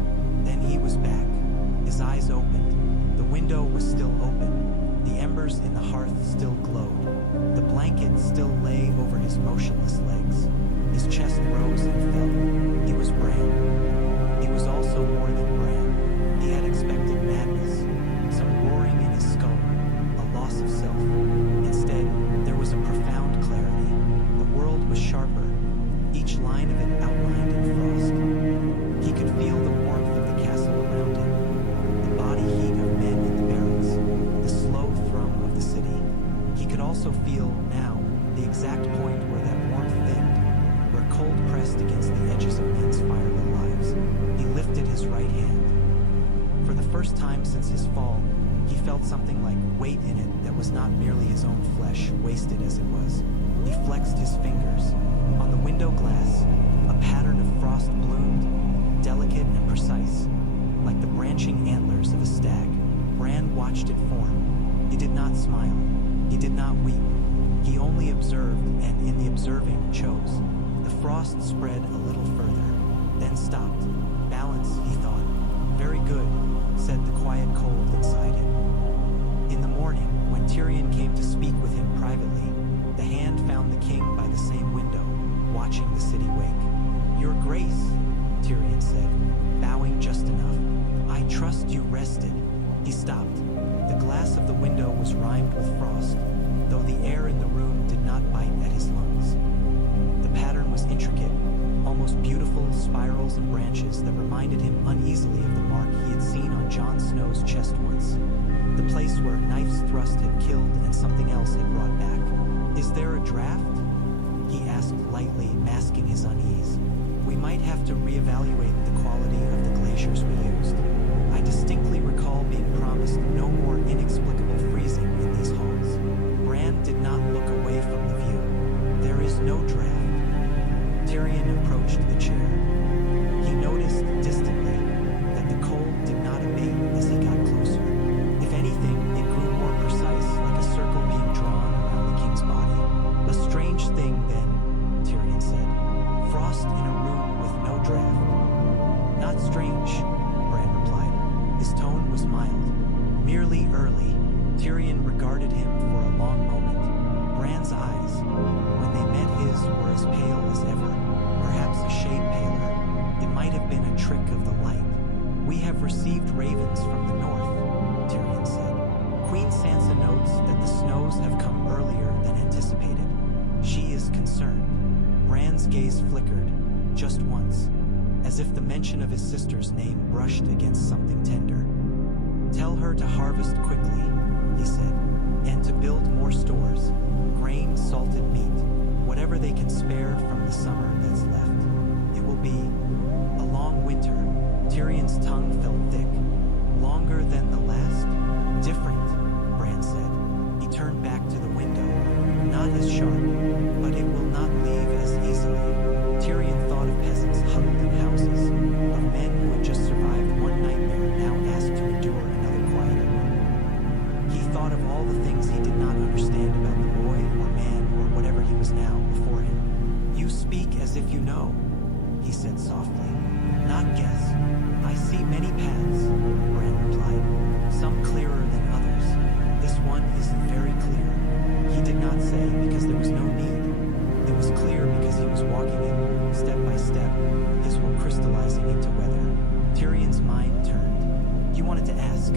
Then he was back. His eyes opened. The window was still open. The embers in the hearth still glowed. The blanket still lay over his motionless legs. His chest rose and fell. He was Bran. He was also more than Bran. He had expected madness, some roaring in his skull, a loss of self. Instead, there was a profound clarity. The world was sharper, each line of it outlined in frost. He could feel the warmth of the castle around him, the body heat of men in the barracks, the slow thrum of the city. He could also feel, now, the exact point where that warmth thinned, where cold pressed against the edges of men's firelit lives. He lifted his right hand. For the first time since his fall, he felt something like weight in it that was not merely his own flesh, wasted as it was. He flexed his fingers. On the window glass, a pattern of frost bloomed, delicate and precise, like the branching antlers of a stag. Bran watched it form. He did not smile. He did not weep. He only observed, and in the observing chose. The frost spread a little further, then stopped. Balance, he thought. Very good, said the quiet cold inside him. In the morning, when Tyrion came to speak with him privately, the hand found the king by the same window, watching the city wake. "Your Grace," Tyrion said, bowing just enough. "I trust you rested." He stopped. The glass of the window was rimed with frost, though the air in the room did not bite at his lungs. The pattern was intricate, almost beautiful spirals and branches that reminded him uneasily of the mark he had seen on Jon Snow's chest once, the place where a knife's thrust had killed and something else had brought back. "Is there a draft?" he asked lightly, masking his unease. "We might have to reevaluate the quality of the glaciers we used. I distinctly recall being promised no more inexplicable freezing in these halls." Bran did not look away from the view. "There is no draft." Tyrion approached the chair. He noticed distantly that the cold did not abate as he got closer. If anything, it grew more precise, like a circle being drawn around the king's body. "A strange thing, then," Tyrion said. "Frost in a room with no draft." "Not strange," Bran replied. His tone was mild, merely early. Tyrion regarded him for a long moment. Bran's eyes, when they met his, were as pale as ever, perhaps a shade paler. It might have been a trick of the light. "We have received ravens from the north," Tyrion said. "Queen Sansa notes that the snows have come earlier than anticipated. She is concerned." Bran's gaze flickered, just once, as if the mention of his sister's name brushed against something tender. "Tell her to harvest quickly," he said, "and to build more stores, grain, salted meat, whatever they can spare from the summer that's left. It will be a long winter." Tyrion's tongue felt thick. "Longer than the last?" "Different," Bran said. He turned back to the window, not as sharp, but it will not leave as easily. Tyrion thought of peasants huddled in houses, of men who had just survived one nightmare now asked to endure another quieter one. He thought of all the things he did not understand about the boy or man or whatever he was now before him. "You speak as if you know," he said softly. "Not guess. I see many paths," Bran replied, "some clearer than others. This one is very clear." He did not say because there was no need. It was clear because he was walking it, step by step, his will crystallizing into weather. Tyrion's mind turned. He wanted to ask,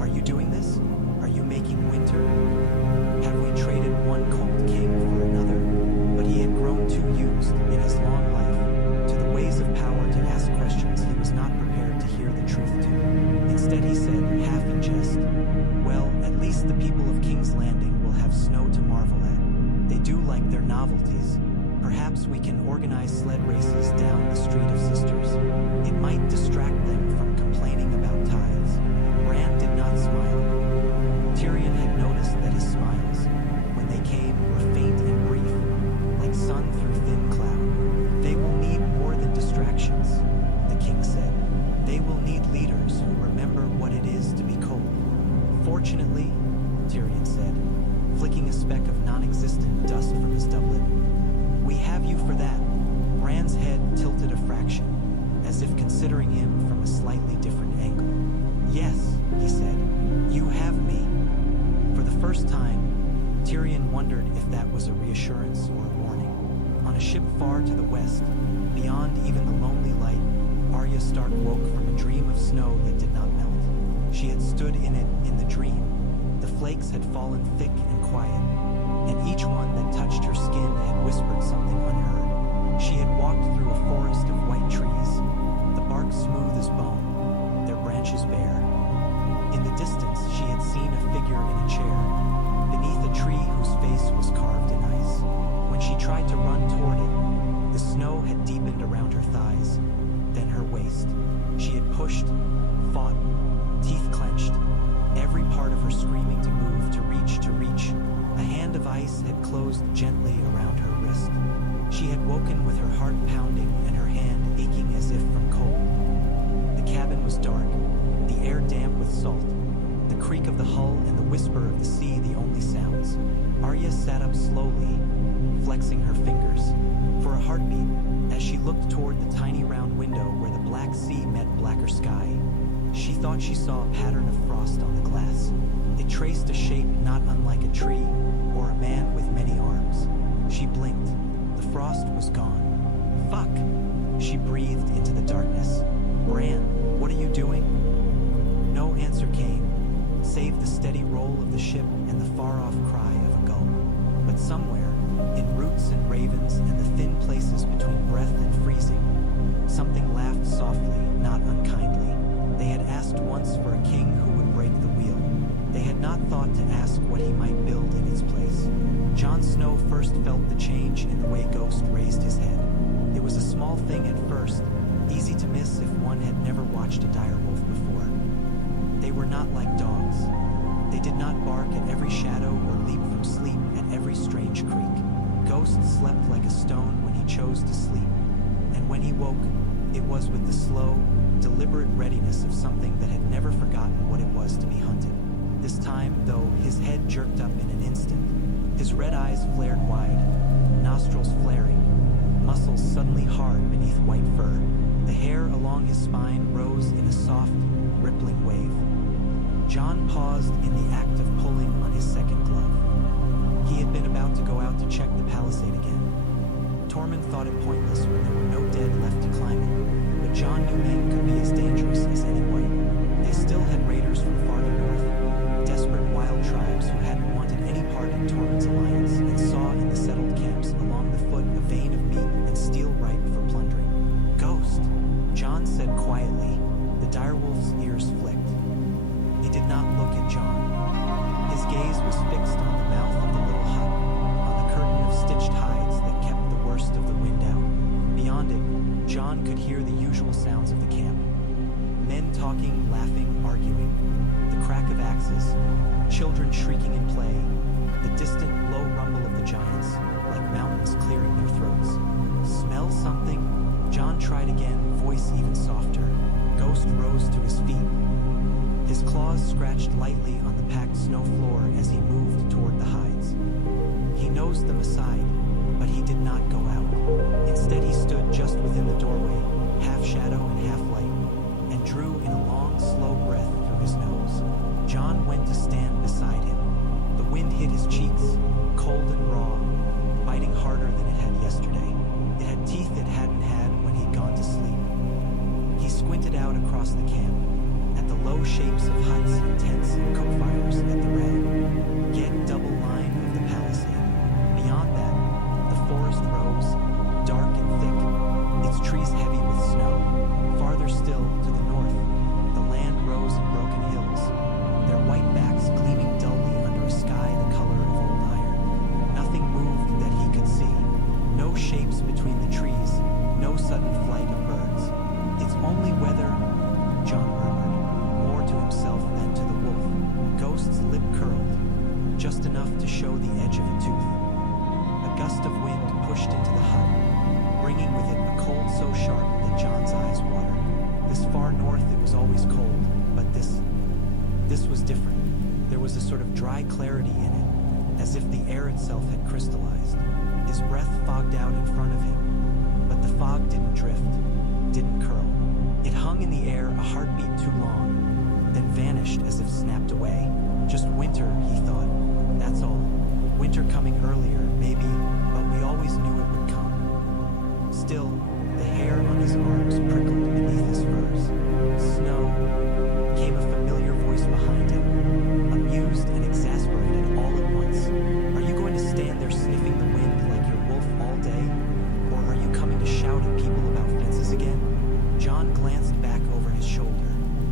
"Are you doing this? Are you making winter? Have we traded one cold king for another?" But he had grown too used, in his long life, to the ways of power to ask questions he was not prepared to hear the truth to. Instead he said, half in jest, "Well, at least the people of King's Landing will have snow to marvel at. They do like their novelties. Perhaps we can organize sled races down the Street of Sisters. It might distract them from complaining about tithes." Bran did not smile. Tyrion had noticed that his smiles, when they came, were faint and brief, like sun through thin cloud. "They will need more than distractions," the king said. "They will need leaders who remember what it is to be cold." "Fortunately," Tyrion said, flicking a speck of non-existent dust from his doublet, "we have you for that." Bran's head tilted a fraction, as if considering him from a slightly different angle. "Yes," he said, "you have me." For the first time, Tyrion wondered if that was a reassurance or a warning. On a ship far to the west, beyond even the lonely light, Arya Stark woke from a dream of snow that did not melt. She had stood in it in the dream. The flakes had fallen thick and quiet, and each one that touched her skin had whispered something unheard. She had walked through a forest of white trees, the bark smooth as bone, their branches bare. In the distance she had seen a figure in a chair, beneath a tree whose face was carved in ice. When she tried to run toward it, the snow had deepened around her thighs, then her waist. She had pushed, fought, teeth clenched, every part of her screaming to move, to reach. A hand of ice had closed gently around her wrist. She had woken with her heart pounding and her hand aching as if from cold. The cabin was dark, the air damp with salt, the creak of the hull and the whisper of the sea the only sounds. Arya sat up slowly, flexing her fingers, for a heartbeat, as she looked toward the tiny round window where the black sea met blacker sky. She thought she saw a pattern of frost on the glass. It traced a shape not unlike a tree, or a man with many arms. She blinked. The frost was gone. "Fuck!" She breathed into the darkness. "Bran, what are you doing?" No answer came, save the steady roll of the ship and the far-off cry of a gull. But somewhere, in roots and ravens and the thin places between breath and freezing, something laughed softly, not unkindly. They had asked once for a king who would break the wheel. They had not thought to ask what he might build in its place. Jon Snow first felt the change in the way Ghost raised his head. It was a small thing at first, easy to miss if one had never watched a direwolf before. They were not like dogs. They did not bark at every shadow or leap from sleep at every strange creak. Ghost slept like a stone when he chose to sleep, and when he woke, it was with the slow, deliberate readiness of something that had never forgotten what it was to be hunted. This time, though, his head jerked up in an instant. His red eyes flared wide, nostrils flaring, muscles suddenly hard beneath white fur. The hair along his spine rose in a soft, rippling wave. Jon paused in the act of pulling on his second glove. He had been about to go out to check the palisade again. Tormund thought it pointless when there were no dead left to climb it, but Jon knew men could be as dangerous as any white. They still had raiders from farther north, desperate wild tribes who hadn't wanted any part in Tormund's alliance and saw in the settled camps along the foot a vein of meat and steel ripe for plundering. "Ghost," Jon said quietly. The direwolf's ears flicked. He did not look at Jon. His gaze was fixed on the mouth of the little hut, on the curtain of stitched hides that kept the worst of the wind out. Beyond it, Jon could hear the usual sounds of the camp. Men talking, laughing, arguing. The crack of axes, children shrieking in play, the distant low rumble of the giants, like mountains clearing their throats. Smell something? John tried again, voice even softer. Ghost rose to his feet. His claws scratched lightly on the packed snow floor as he moved toward the hides. He nosed them aside, but he did not go out. Instead, he stood just within the doorway, half shadow and half light, and drew in a long, slow breath through his nose. John went to stand beside him. The wind hit his cheeks, cold and raw, biting harder than it had yesterday. It had teeth it hadn't had when he'd gone to sleep. He squinted out across the camp, at the low shapes of huts and tents and cook fires at the red, double line of the palisade. Beyond that, the forest rose, dark and thick, its trees heavy with snow. Farther still, to the north, the land rose in broken hills, their white backs gleaming dully under a sky the color of old iron. Nothing moved that he could see. No shapes between the trees, no sudden flight of birds. It's only weather, John murmured, more to himself than to the wolf. Ghost's lip curled, just enough to show the edge of a tooth. A gust of wind pushed into the hut, bringing with it a cold so sharp that John's eyes watered. This far north it was always cold, but this was different. There was a sort of dry clarity in it, as if the air itself had crystallized. His breath fogged out in front of him, but the fog didn't drift, didn't curl. It hung in the air a heartbeat too long, then vanished as if snapped away. Just winter, he thought. That's all. Winter coming earlier, maybe, but we always knew it would come. Still, the hair on his arms prickled beneath his furs. Snow. Came a familiar voice behind him, amused and exasperated all at once. Are you going to stand there sniffing the wind like your wolf all day? Or are you coming to shout at people about fences again? John glanced back over his shoulder.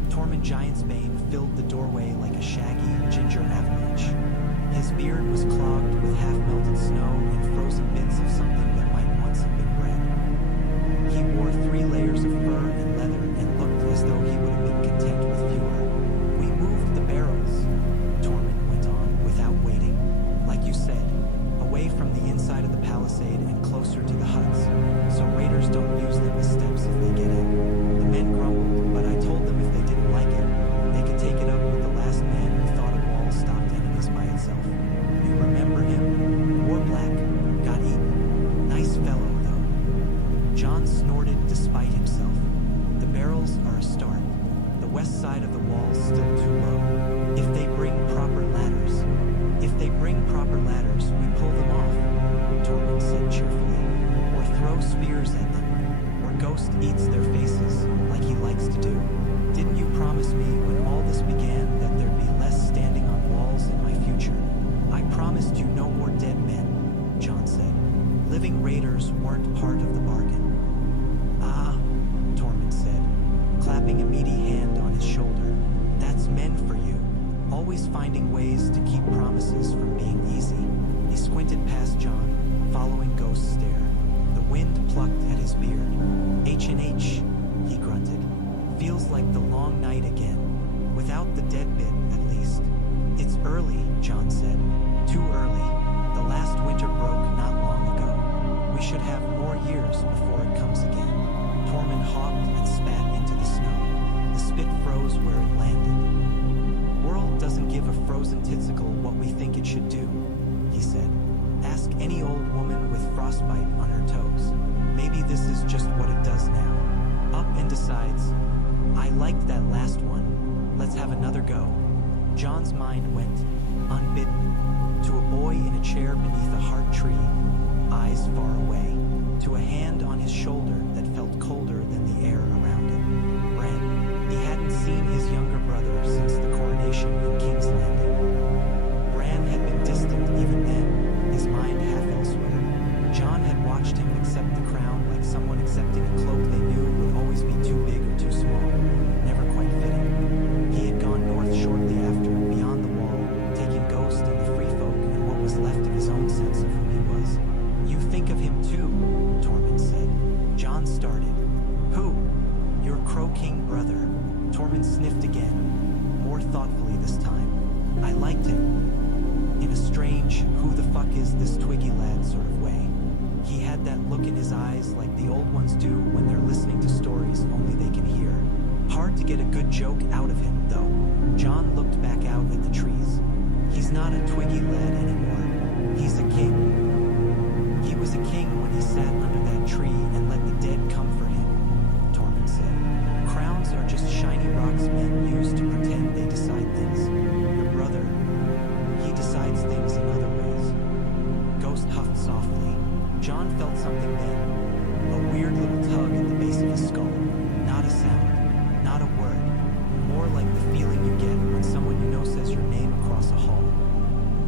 Tormund Giantsbane filled the doorway like a shaggy ginger avalanche. His beard was clogged with half-melted snow and frozen bits of something that might once have been bread. He wore 3 layers of fur and leather and looked as though he would have been content with fewer. We moved the barrels, Tormund went on, without waiting. Like you said, away from the inside of the palisade and closer to the huts, so raiders don't use them as steps if they get in. The men grumbled, but I told them if they didn't like it, they could take it up with the last man who thought a wall stopped enemies by itself. You remember him? Wore black, got eaten. Nice fellow, though. John snorted despite himself. The barrels are a start. The west side of the wall's still too low. If they bring proper ladders, we pull them off, Tormund said cheerfully. Or throw spears at them. Or Ghost eats their faces, like he likes to do. Didn't you promise me when all this began that there'd be less standing on walls in my future? I promised you no more dead men, John said. Living raiders weren't part of the bargain. Ah, Tormund said, clapping a meaty hand on his shoulder. That's men for you. Always finding ways to keep promises from being easy. He squinted past John, following Ghost's stare. The wind plucked at his beard. H&H, he grunted. Feels like the long night again. Without the dead bit, at least. It's early, John said. Too early. The last winter broke not long ago. We should have more years before it comes again. Tormund hopped and spat into the snow. The spit froze where it landed. World doesn't give a frozen titsicle what we think it should do, he said. Ask any old woman with frostbite on her toes. Maybe this is just what it does now. Up and decides, I liked that last one. Let's have another go. John's mind went, unbidden, to a boy in a chair beneath a hard tree, eyes far away, to a hand on his shoulder that felt colder than the air around it. Bran. He hadn't seen his younger brother since the coronation in King's Landing. Bran had been distant even then, his mind half elsewhere. John had watched him accept the crown like someone accepting a cloak they knew would always be too big or too small, never quite fitting. He had gone north shortly after, beyond the wall, taking Ghost and the free folk and what was left of his own sense of who he was. You think of him too, Tormund said. John started. Who? Your Crow King brother. Tormund sniffed again, more thoughtfully this time. I liked him. in a strange, who the fuck is this Twiggy lad sort of way. He had that look in his eyes like the old ones do when they're listening to stories only they can hear. Hard to get a good joke out of him, though. Jon looked back out at the trees. He's not a Twiggy lad anymore. He's a king. He was a king when he sat under that tree and let the dead come for him, Tormund said. Crowns are just shiny rocks men use to pretend they decide things. Your brother, he decides things in other ways. Ghost huffed softly. Jon felt something then. A weird little tug at the base of his skull. Not a sound, not a word. More like the feeling you get when someone you know says your name across a hall.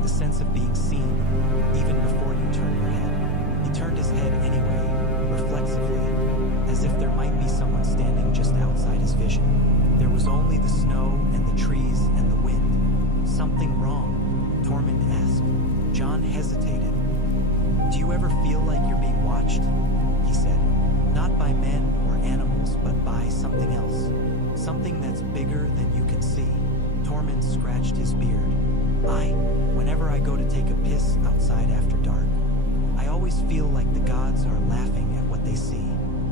The sense of being seen, even before you turn your head. He turned his head anyway, reflexively, as if there might be someone standing just outside his vision. There was only the snow and the trees and the wind. Something wrong? Tormund asked. Jon hesitated. Do you ever feel like you're being watched? He said. Not by men or animals, but by something else. Something that's bigger than you can see. Tormund scratched his beard. Whenever I go to take a piss outside after dark, I always feel like the gods are laughing at what they see.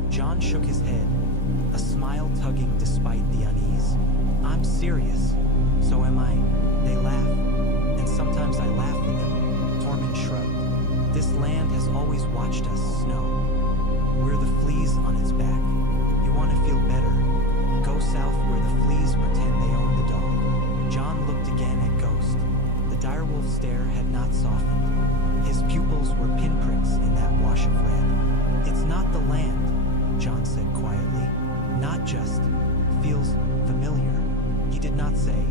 Jon shook his head, a smile tugging despite the unease. I'm serious. So am I. They laugh. And sometimes I laugh with them. Tormund shrugged. This land has always watched us snow. We're the fleas on its back. You want to feel better? Go south where the fleas pretend they own the dog. Jon looked again at Ghost. The direwolf stare had not softened. His pupils were pinpricks in that wash of red. It's not the land, Jon said quietly. Not just. Feels familiar. He did not say.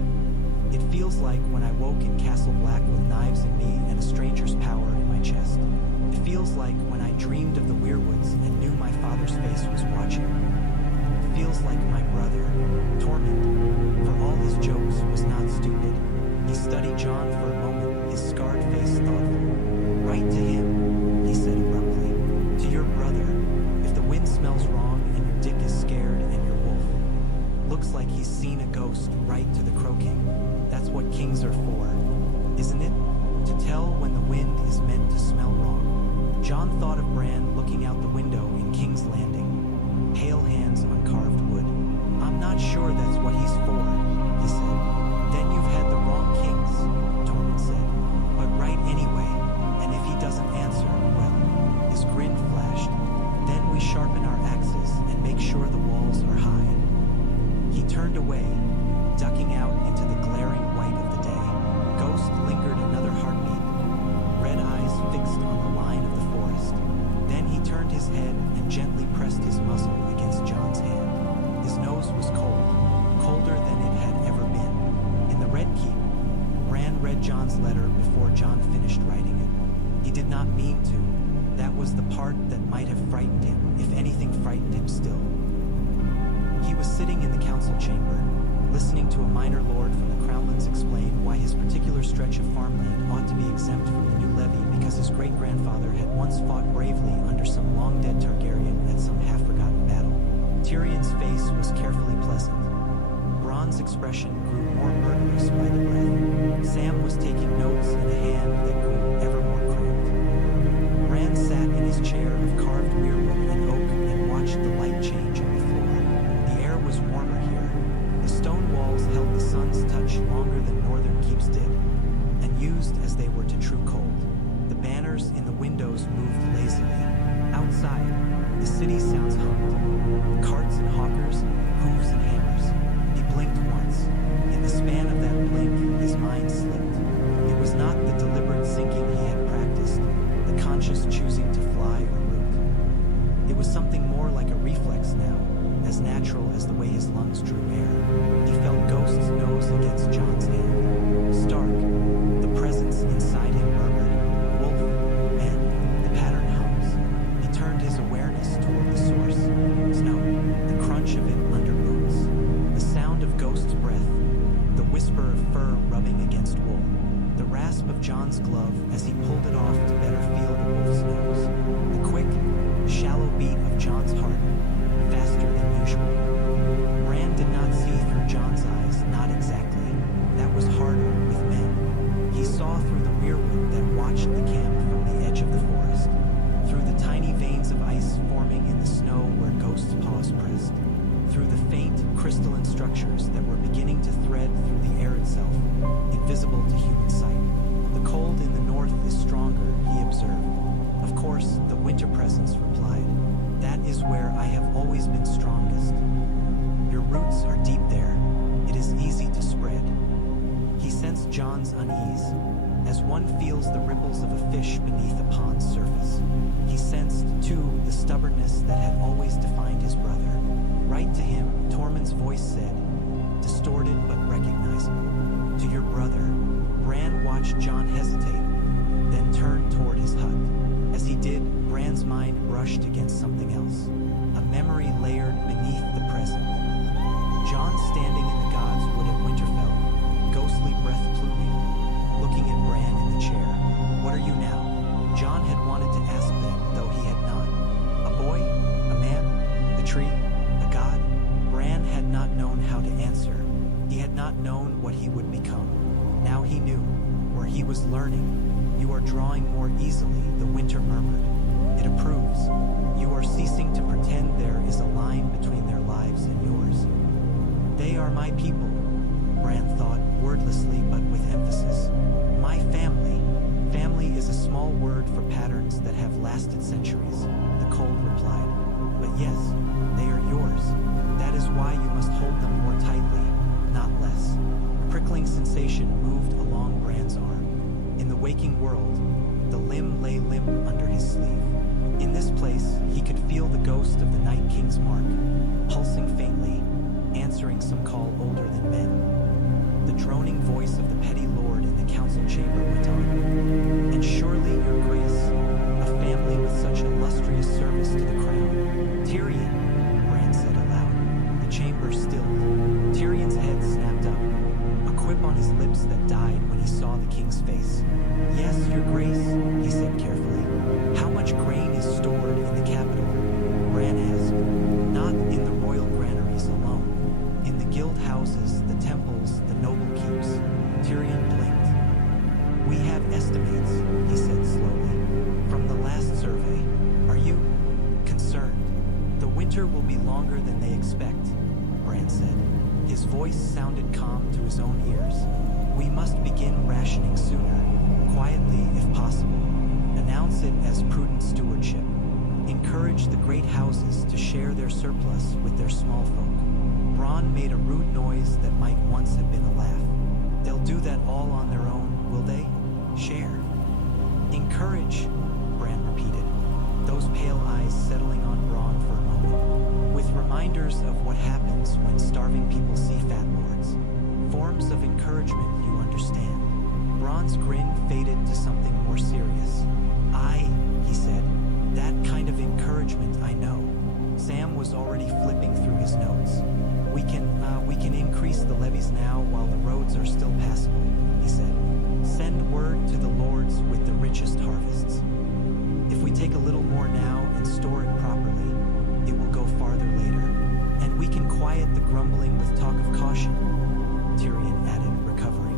It feels like when I woke in Castle Black with knives in me and a stranger's power in my chest. It feels like when I dreamed of the Weirwoods and knew my father's face was watching. It feels like my brother, Tormund, for all his jokes, was not stupid. He studied Jon for a moment, his scarred face thoughtful. Right to him, he said abruptly. To your brother, if the wind smells wrong and your dick is scared and your wolf. Looks like he's seen a ghost right to the Crow King. That's what kings are for, isn't it? To tell when the wind is meant to smell wrong. Jon thought of Bran looking out the window in King's Landing. Pale hands on carved wood. I'm not sure that's what he's for, he said. Then you've had the wrong kings, Tormund said. But right anyway, and if he doesn't answer, well, his grin flashed. Then we sharpen our axes and make sure the walls are high. He turned away, ducking out into the glaring white of the day. Ghost lingered another heartbeat, red eyes fixed on the line of the forest. Then he turned his head and gently pressed his muzzle against Jon's hand. His nose was cold, colder than it had ever been. In the Red Keep, Bran read Jon's letter before Jon finished writing it. He did not mean to. That was the part that might have frightened him, if anything frightened him still. He was sitting in the council chamber, listening to a minor lord from the Crownlands explain why his particular stretch of farmland ought to be exempt from the new levy because his great-grandfather had once fought bravely under some long-dead Targaryen at some half-forgotten battle. Tyrion's face was carefully pleasant. Bronn's expression grew more murderous by the breath. Sam was taking notes in a hand that grew ever more cramped. Bran sat in his chair of carved weirwood and oak and watched the light change on the floor. The air was warmer here. The stone walls held the sun's touch longer than northern keeps did, and used as they were to true cold. The banners in the windows moved lazily. Outside, the city sounds hummed. Carts and hawkers, hooves and hammers. He blinked once. In the span of that blink, his mind slipped. It was not the deliberate sinking he had practiced, the conscious choosing to fly or root. It was something more like a reflex now, as natural as the way his lungs drew air. He felt Ghost's nose against Jon's hand. Stark, the presence inside him murmured, wolf, and the pattern hums. He turned his awareness toward the source. Snow, the crunch of it under boots. The sound of Ghost's breath, the whisper of fur rubbing against wool. The rasp of Jon's glove as he pulled it off to better feel the wolf's nose. The quick, shallow beat of Jon's heart, faster than usual. Bran did not see through Jon's eyes, not exactly. That was harder with men. crystalline structures that were beginning to thread through the air itself, invisible to human sight. The cold in the north is stronger, he observed. Of course, the winter presence replied. That is where I have always been strongest. Your roots are deep there. It is easy to spread. He sensed John's unease, as one feels the ripples of a fish beneath a pond's surface. He sensed, too, the stubbornness that had always defined his brother. Right to him, Tormund's voice said, distorted but recognizable. To your brother. Bran watched John hesitate, then turned toward his hut. As he did, Bran's mind brushed against something else, a memory layered beneath the present. John standing in the God's Wood at Winterfell, ghostly breath pluming, looking at Bran in the chair. What are you now? John had wanted to ask then, though he had not. A boy? A man? A tree? A god? Bran had not known how to answer. He had not known what he would become. Now he knew, or he was learning. You are drawing more easily, the winter murmured. It approves. You are ceasing to pretend there is a line between their lives and yours. They are my people, Bran thought, wordlessly but with emphasis. My family. Family is a small word for patterns that have lasted centuries, the cold replied. But yes, they are yours. That is why you must hold them more tightly, not less. A prickling sensation moved along Bran's arm. In the waking world, the limb lay limp under his sleeve. In this place, he could feel the ghost of the Night King's mark, pulsing faintly, answering some call older than men. The droning voice of the petty lord in the council chamber went on. And surely, your grace, a family with such illustrious service to the crown. Tyrion, Bran said aloud. The chamber stilled. Tyrion's head snapped up, a quip on his lips that died when he saw the king's face. Yes, your grace, he said carefully. How much grain is stored in the capital? Bran asked. Not in the royal granaries alone. In the guild houses, the temples, the noble keeps. Tyrion blinked. We have estimates, he said slowly. From the last survey. Are you concerned? The winter will be longer than they expect, Bran said. His voice sounded calm to his own ears. We must begin rationing sooner, quietly if possible. Announce it as prudent stewardship. Encourage the great houses to share their surplus with their small folk. Bronn made a rude noise that might once have been a laugh. They'll do that all on their own, will they? Share. Encourage, Bran repeated, those pale eyes settling on Bronn for a moment, with reminders of what happens when starving people see fat lords. Forms of encouragement, you understand. Bronn's grin faded to something more serious. He said, that kind of encouragement I know. Sam was already flipping through his notes. We can increase the levies now while the roads are still passable, he said. Send word to the lords with the richest harvests. If we take a little more now and store it properly, it will go farther later. And we can quiet the grumbling with talk of caution, Tyrion added, recovering.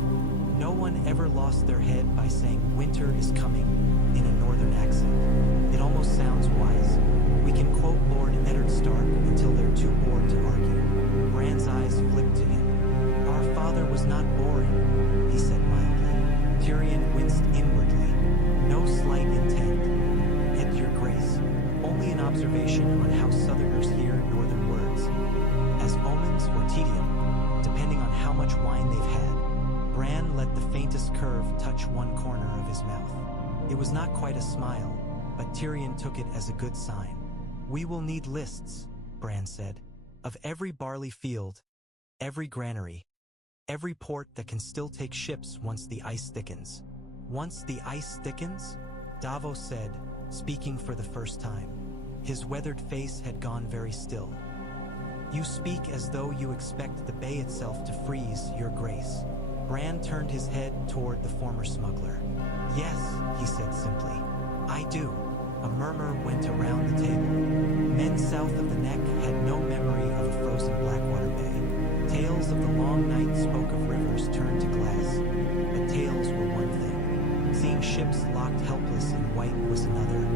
No one ever lost their head by saying winter is coming in a northern accent. It almost sounds wise. We can quote Lord Eddard Stark until they're too bored to argue. Bran's eyes flipped to him. Our father was not boring, he said mildly. Tyrion winced inwardly. No slight intent. And your grace, only an observation on how southerners hear northern words. As omens or tedium, depending on how much wine they've had. Bran let the faintest curve touch one corner of his mouth. It was not quite a smile, but Tyrion took it as a good sign. We will need lists, Bran said, of every barley field, every granary, every port that can still take ships once the ice thickens. Once the ice thickens? Davos said, speaking for the first time. His weathered face had gone very still. You speak as though you expect the bay itself to freeze, your grace. Bran turned his head toward the former smuggler. Yes, he said simply. I do. A murmur went around the table. Men south of the neck had no memory of a frozen Blackwater Bay. Tales of the long night spoke of rivers turned to glass. But tales were one thing. Seeing ships locked helpless in white was another.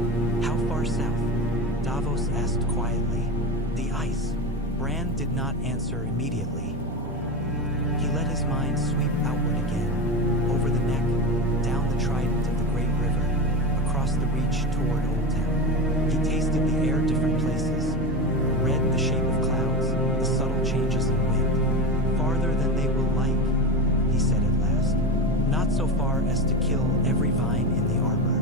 How far south? Davos asked quietly. The ice. Bran did not answer immediately. He let his mind sweep outward again, over the neck, down the trident of the great river, across the reach toward Old Town. He tasted the air different places, read the shape of clouds, the subtle changes in wind. Farther than they will like, he said at last. Not so far as to kill every vine in the arbor,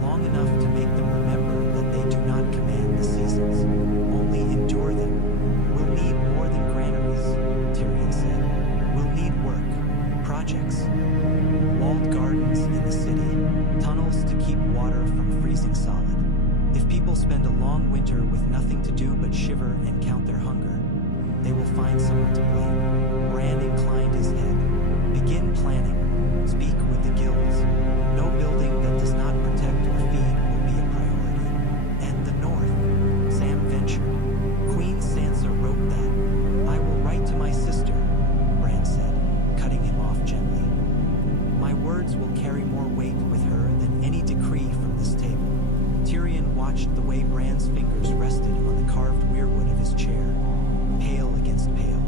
long enough to make them remember that they do not command the seasons, only endure them. We'll need more than granaries, Tyrion said. We'll need work, projects, walled gardens in the city, tunnels to keep water from freezing solid. If people spend a long winter with nothing to do but shiver and count their hunger, they will find someone to blame. Bran inclined his head. Begin planning. Speak with the guilds. No building that does not protect or feed will be a priority. And the North, Sam ventured. Queen Sansa wrote that. I will write to my sister, Bran said, cutting him off gently. My words will carry more weight with her than any decree from this table. Tyrion watched the way Bran's fingers rested on the carved weirwood of his chair, pale against pale.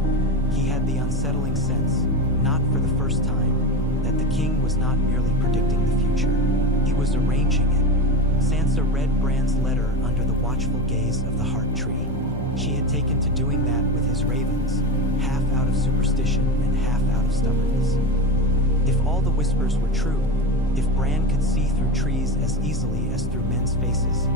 He had the unsettling sense, not for the first time, that the king was not merely predicting the future. He was arranging it. Sansa read Bran's letter under the watchful gaze of the heart tree. She had taken to doing that with his ravens, half out of superstition and half out of stubbornness. If all the whispers were true, if Bran could see through trees as easily as through men's faces,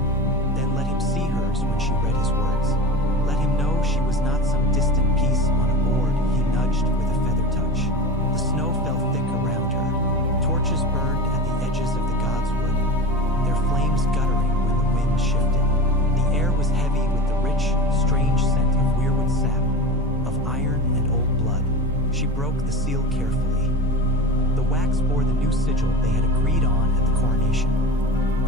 then let him see hers when she read his words. Let him know she was not some distant piece on a board he nudged with a feather touch. The snow fell thick around her. Torches burned at the edges of the gods' wood, their flames guttering when the wind shifted. The air was heavy with the rich, strange scent of weirwood sap, of iron and old blood. She broke the seal carefully. The wax bore the new sigil they had agreed on at the coronation.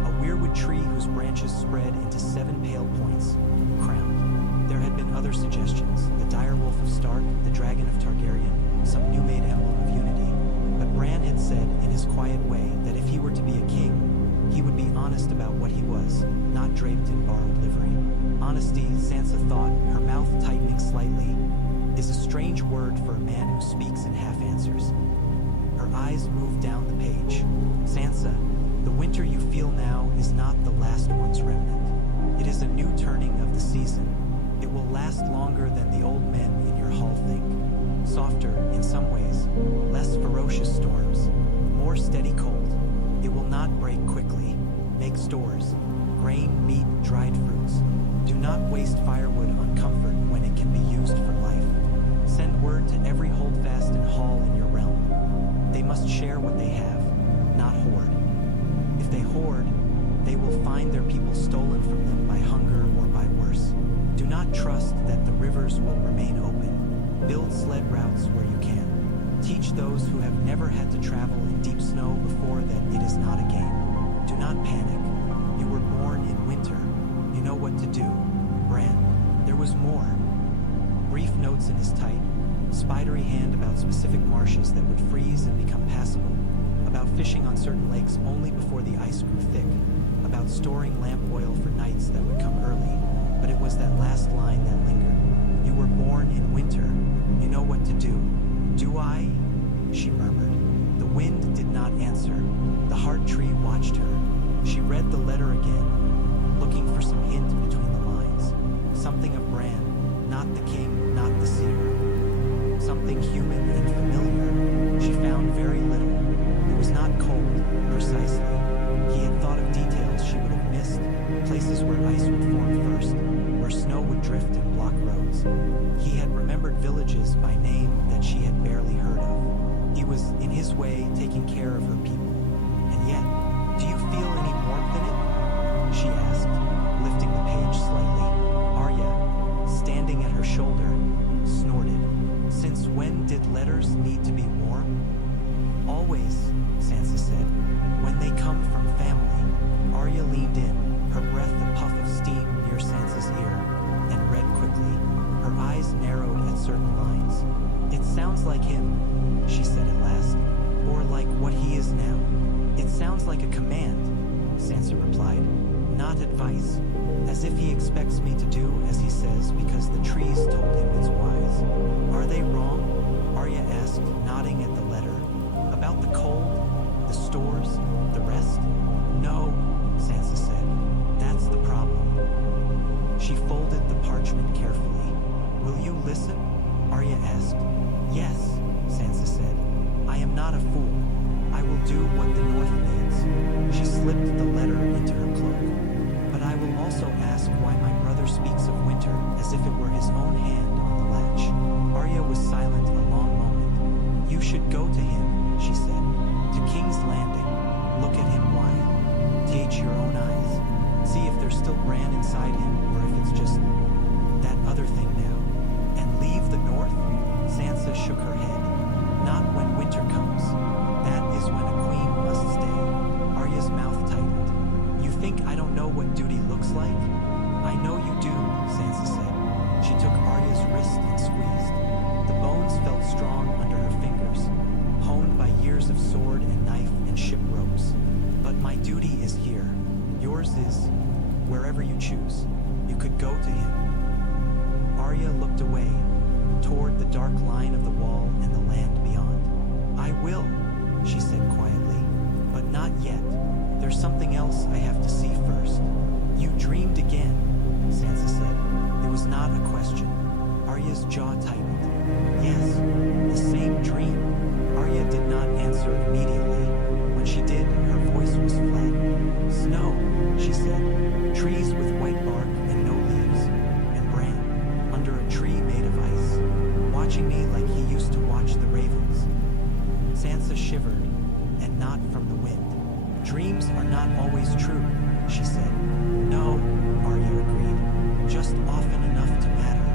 A weirwood tree whose branches spread into 7 pale points, crowned. There had been other suggestions, the direwolf of Stark, the dragon of Targaryen, some new-made emblem of unity. But Bran had said, in his quiet way, that if he were to be a king, he would be honest about what he was, not draped in borrowed livery. Honesty, Sansa thought, her mouth tightening slightly, is a strange word for a man who speaks in half-answers. Her eyes moved down the page. Sansa, the winter you feel now is not the last one's remnant. It is a new turning of the season. It will last longer than the old men in your hall think. Softer, in some ways, less ferocious storms, more steady cold. It will not break quickly. Make stores, grain, meat, dried fruits. Do not waste firewood on comfort when it can be used for life. Send word to every holdfast and hall in your realm. They must share what they have, not hoard. If they hoard, they will find their people stolen from them by hunger or by worse. Do not trust that the rivers will remain open. Build sled routes where you can. Teach those who have never had to travel in deep snow before that it is not a game. Do not panic. You were born in winter. You know what to do. Bran, there was more. Brief notes in his tight, spidery hand about specific marshes that would freeze and become passable, about fishing on certain lakes only before the ice grew thick, about storing lamp oil for nights that would come early, but it was that last line that lingered. You were born in winter. You know what to do. Do I? She murmured. The wind did not answer. The heart tree watched her. She read the letter again, looking for some hint between the lines. Something of Bran, not the king, not the seer. Something human and familiar. She found very little. It was not cold, precisely. He had thought of details she would have missed, places where ice would form first, where snow would drift and block roads. He had remembered villages by name that she had barely heard of. He was, in his way, taking care of her people. And yet, do you feel any warmth in it? She asked, lifting the page slightly. Arya, standing at her shoulder, snorted. Since when did letters need to be warm? Always, Sansa said. When they come from family. Arya leaned in, her breath a puff of steam near Sansa's ear, and read quickly. Her eyes narrowed at certain lines. It sounds like him, she said at last, or like what he is now. It sounds like a command, Sansa replied. not advice, as if he expects me to do as he says because the trees told him it's wise. Are they wrong? Arya asked, nodding at the letter. About the cold, the stores, the rest? No, Sansa said. That's the problem. She folded the parchment carefully. Will you listen? Arya asked. Yes, Sansa said. I am not a fool. I will do what the North needs. She slipped the letter into her cloak. But I will also ask why my brother speaks of winter as if it were his own hand on the latch. Arya was silent a long moment. You should go to him, she said. To King's Landing. Look at him wide. Gauge your own eyes. See if there's still Bran inside him or if it's just that other thing now. And leave the North? Sansa shook her head. Not when winter comes. That is when a queen must stay. Arya's mouth tightened. You think I don't know what duty looks like? I know you do, Sansa said. She took Arya's wrist and squeezed. The bones felt strong under her fingers, honed by years of sword and knife and ship ropes. But my duty is here. Yours is wherever you choose. You could go to him. Arya looked away, toward the dark line of the wall and the land beyond. I will, she said quietly, but not yet. There's something else I have to see first. You dreamed again, Sansa said. It was not a question. Arya's jaw tightened. Yes, the same dream. Arya did not answer immediately. When she did, her voice was flat. Snow, she said. Trees with white bark and no leaves. And Bran, under a tree made of ice, watching me like he used to watch the ravens. Sansa shivered, and not from the wind. Dreams are not always true, she said. No, Arya agreed. Just often enough to matter.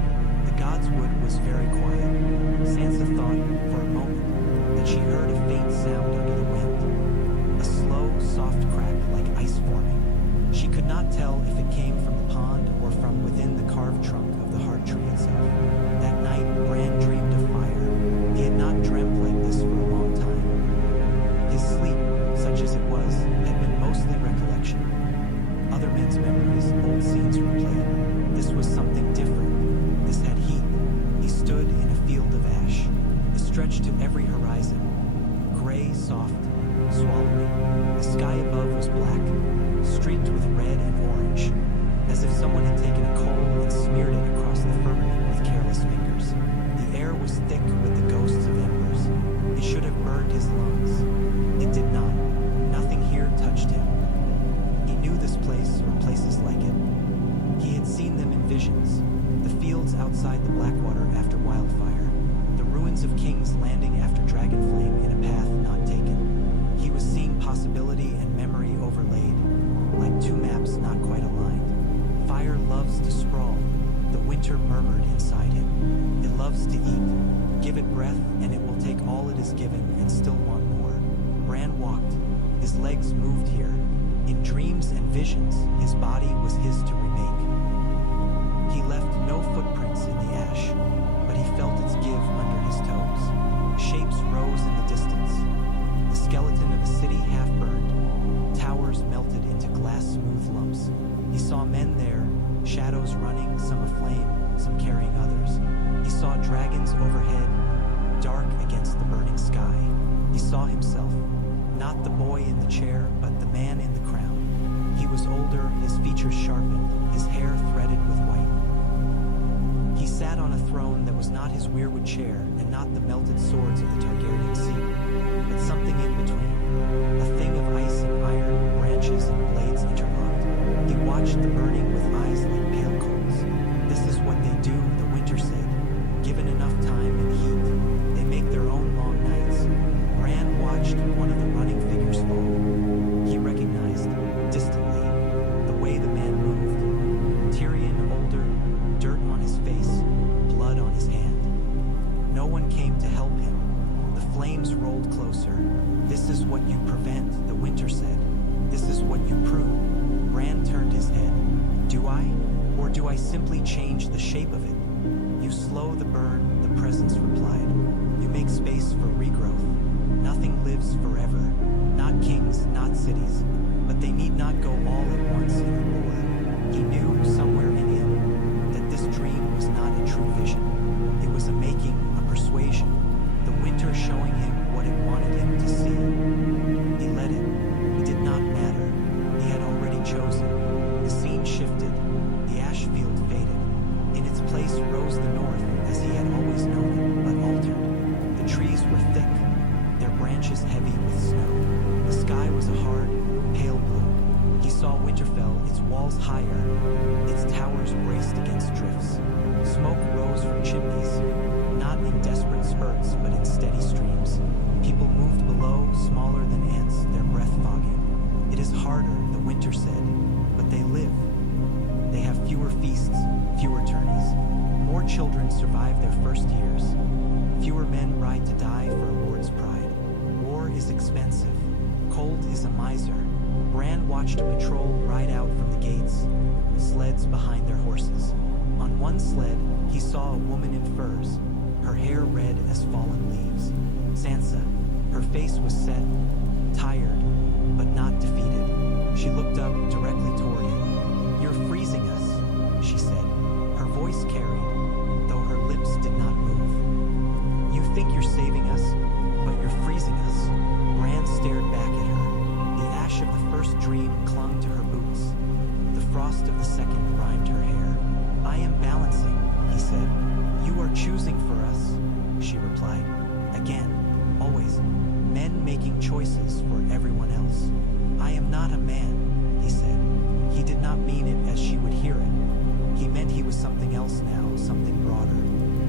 The Godswood was very quiet. Sansa thought, for a moment, that she heard a faint sound under the wind. A slow, soft crack like ice forming. She could not tell if it came from the pond or from within the carved trunk of the heart tree itself. That night, Bran dreamed of fire. He had not dreamt like this for a long time. His sleep, such as it was, had been mostly recollection. Other men's memories, old scenes replayed. This was something different. This had heat. He stood in a field of ash. It stretched to every horizon. Gray, soft, swallowing. The sky above was black, streaked with red and orange, as if someone had taken a coal and smeared it across the firmament with careless fingers. The air was thick with the ghosts of embers. It should have burned his lungs. It did not. Nothing here touched him. He knew this place or places like it. He had seen them in visions. The fields outside the Blackwater after wildfire. The ruins of King's Landing after Dragonflame in a path not taken. He was seeing possibility and memory overlaid, like two maps not quite aligned. Fire loves to sprawl. The winter murmured inside him. It loves to eat. Give it breath, and it will take all it is given and still want more. Bran walked. His legs moved here. In dreams and visions, his body was his to remake. He left no footprints in the ash, but he felt its give under his toes. Shapes rose in the distance. The skeleton of a city half burned. Towers melted into glass-smooth lumps. He saw men there, shadows running, some aflame, some carrying others. He saw dragons overhead, dark against the burning sky. He saw himself, not the boy in the chair, but the man in the crown. He was older, his features sharpened, his hair threaded with white. He sat on a throne that was not his weirwood chair and not the melted swords of the Targaryen sea, but something in between. A thing of ice and iron, branches and blades interlocked. He watched the burning with eyes like pale coals. This is what they do, the winter said. Given enough time and heat, they make their own long nights. Bran watched one of the running figures fall. He recognized, distantly, the way the man moved. Tyrion older, dirt on his face, blood on his hand. No one came to help him. The flames rolled closer. This is what you prevent, the winter said. This is what you prune. Bran turned his head. Do I? Or do I simply change the shape of it? You slow the burn, the presence replied. You make space for regrowth. Nothing lives forever. Not kings, not cities. But they need not go all at once in making a persuasion, the winter showing him what it wanted him to see. He let it. It did not matter. He had already chosen. The scene shifted. The ash field faded. In its place rose the north, as he had always known it, but altered. The trees were thick, their branches heavy with snow. The sky was a hard, pale blue. He saw Winterfell, its walls higher, its towers braced against drifts. Smoke rose from chimneys, not in desperate spurts, but in steady streams. People moved below, smaller than ants, their breath fogging. It is harder, the winter said, but they live. They have fewer feasts, fewer tourneys. More children survive their first years. Fewer men ride to die for a lord's pride. War is expensive. Cold is a miser. Bran watched a patrol ride out from the gates, sleds behind their horses. On one sled, he saw a woman in furs, her hair red as fallen leaves. Sansa. Her face was set, tired, but not defeated. She looked up directly toward him. "You're freezing us," she said. Her voice carried, though her lips did not move. "You think you're saving us, but you're freezing us." Bran stared back at her. The ash of the first dream clung to her boots. The frost of the second grimed her hair. "I am balancing," he said. "You are choosing for us," she replied. Again, always, men making choices for everyone else. "I am not a man," he said. He did not mean it as she would hear it. He meant he was something else now, something broader.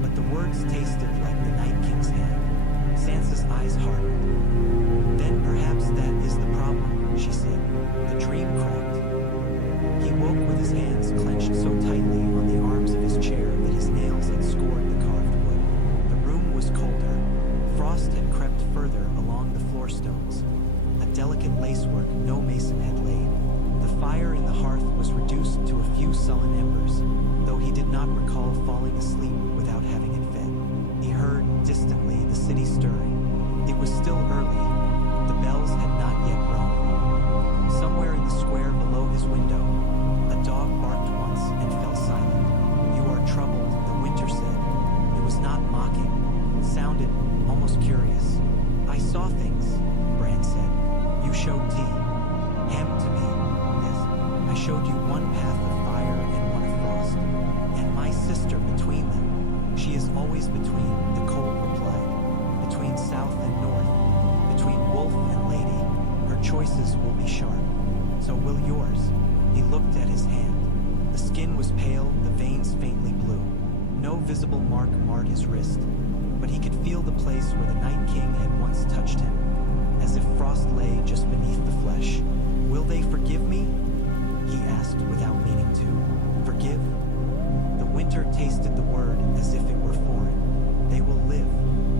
But the words tasted like the Night King's hand. Sansa's eyes hardened. "Then perhaps that is the problem," she said. The dream cracked. He woke with his hands clenched so tightly on the arms of his chair that his nails had scored the carved wood. The room was colder. Frost had crept further along the floor stones. A delicate lacework no mason had laid. The fire in the hearth was reduced to a few sullen embers, though he did not recall falling asleep without having it fed. He heard, distantly, the city stirring. It was still early. The bells had not yet rung. Somewhere in the square below his window, a dog barked once and fell silent. "You are troubled," the winter said. It was not mocking. It sounded almost curious. "I saw things," Bran said. "You showed tea. Hem to me. Yes, I showed you one path of fire and one of frost. And my sister between them. She is always between," the cold replied. "Between south and north. Between wolf and lady. Her choices will be sharp. So will yours." He looked at his hand. The skin was pale, the veins faintly blue. No visible mark marred his wrist, but he could feel the place where the Night King had once touched him, as if frost lay just beneath the flesh. "Will they forgive me?" he asked without meaning to. "Forgive?" The winter tasted the word as if it were foreign. They will live,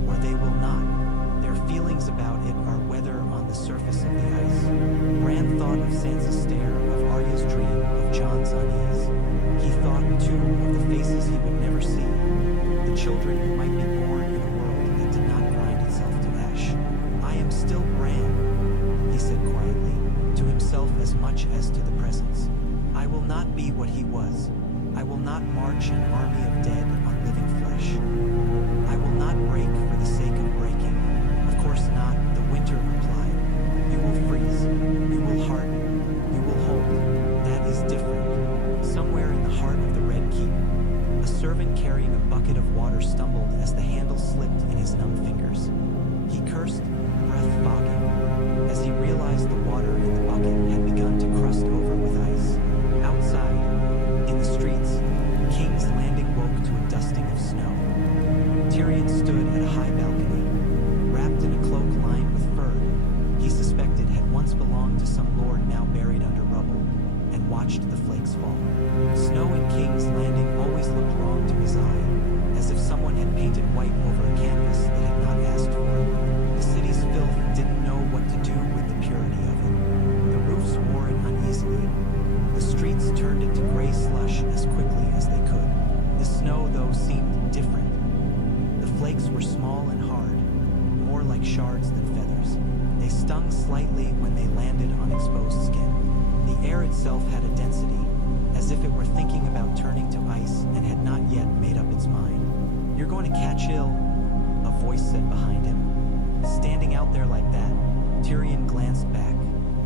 or they will not. Their feelings about it are weather on the surface of the ice. Bran thought of Sansa's stare, of Arya's dream, of Jon's unease. He thought, too, of the faces he would never see, the children who might be born in a world that did not grind itself to ash. "I am still Bran," he said quietly, to himself as much as to the presence. "I will not be what he was. I will not march an army of dead on living flesh. I will not break for the sake of breaking. Of course not," the winter replied. "You will freeze. You will harden. You will hold. That is different." Somewhere in the heart of the Red Keep, a servant carrying a bucket of water stumbled as the handle slipped in his numb fingers. He cursed, breath fogging, as he realized the water in the bucket had begun to crust over with ice. Outside, in the streets, King's Landing woke to a dusting of snow. Tyrion stood at a high balcony, wrapped in a cloak lined with fur he suspected had once belonged to some lord now buried under rubble, and watched the flakes fall. Snow in King's Landing always looked wrong to his eye, as if someone had painted white over a canvas that had not asked for it. The city's filth didn't know what to do with the purity of it. The roofs wore it uneasily. The streets turned into gray slush as quickly as they could. The snow, though, seemed different. The flakes were small and hard, more like shards than feathers. They stung slightly when they landed on exposed skin. The air itself had a density, as if it were thinking about turning to ice and had not yet made up its mind. You're going to catch ill, a voice said behind him. Standing out there like that, Tyrion glanced back.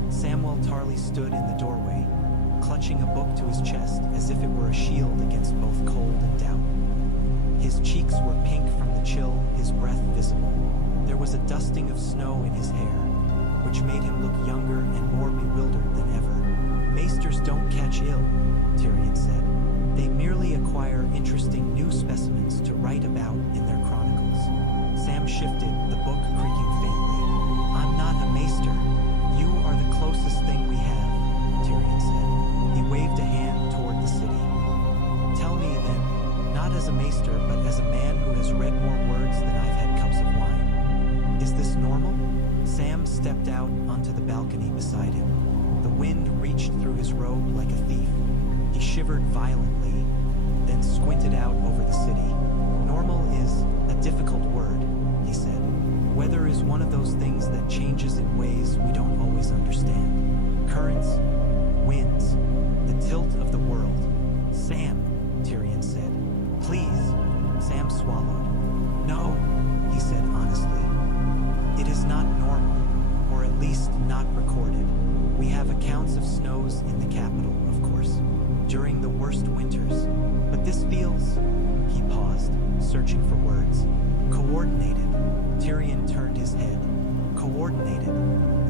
Samwell Tarly stood in the doorway, clutching a book to his chest as if it were a shield against both cold and doubt. His cheeks were pink from the chill, his breath visible. There was a dusting of snow in his hair, which made him look younger and more bewildered than ever. Maesters don't catch ill, Tyrion said. They merely acquire interesting new specimens to write about in their chronicles. Sam shifted, the book creaking faintly. I'm not a maester. You are the closest thing we have, Tyrion said. He waved a hand toward the city. Tell me then, not as a maester, but as a man who has read more words than I've had cups of wine. Is this normal? Sam stepped out onto the balcony beside him. The wind reached through his robe like a thief. He shivered violently, then squinted out over the city. Normal is a difficult word, he said. Weather is one of those things that changes in ways we don't always understand. Currents, winds, the tilt of the world. Sam, Tyrion said. Please. Sam swallowed. No, he said honestly. It is not normal, or at least not recorded. We have accounts of snows in the capital, of course, during the worst winters. But this feels... He paused, searching for words. Coordinated. Tyrion turned his head. Coordinated.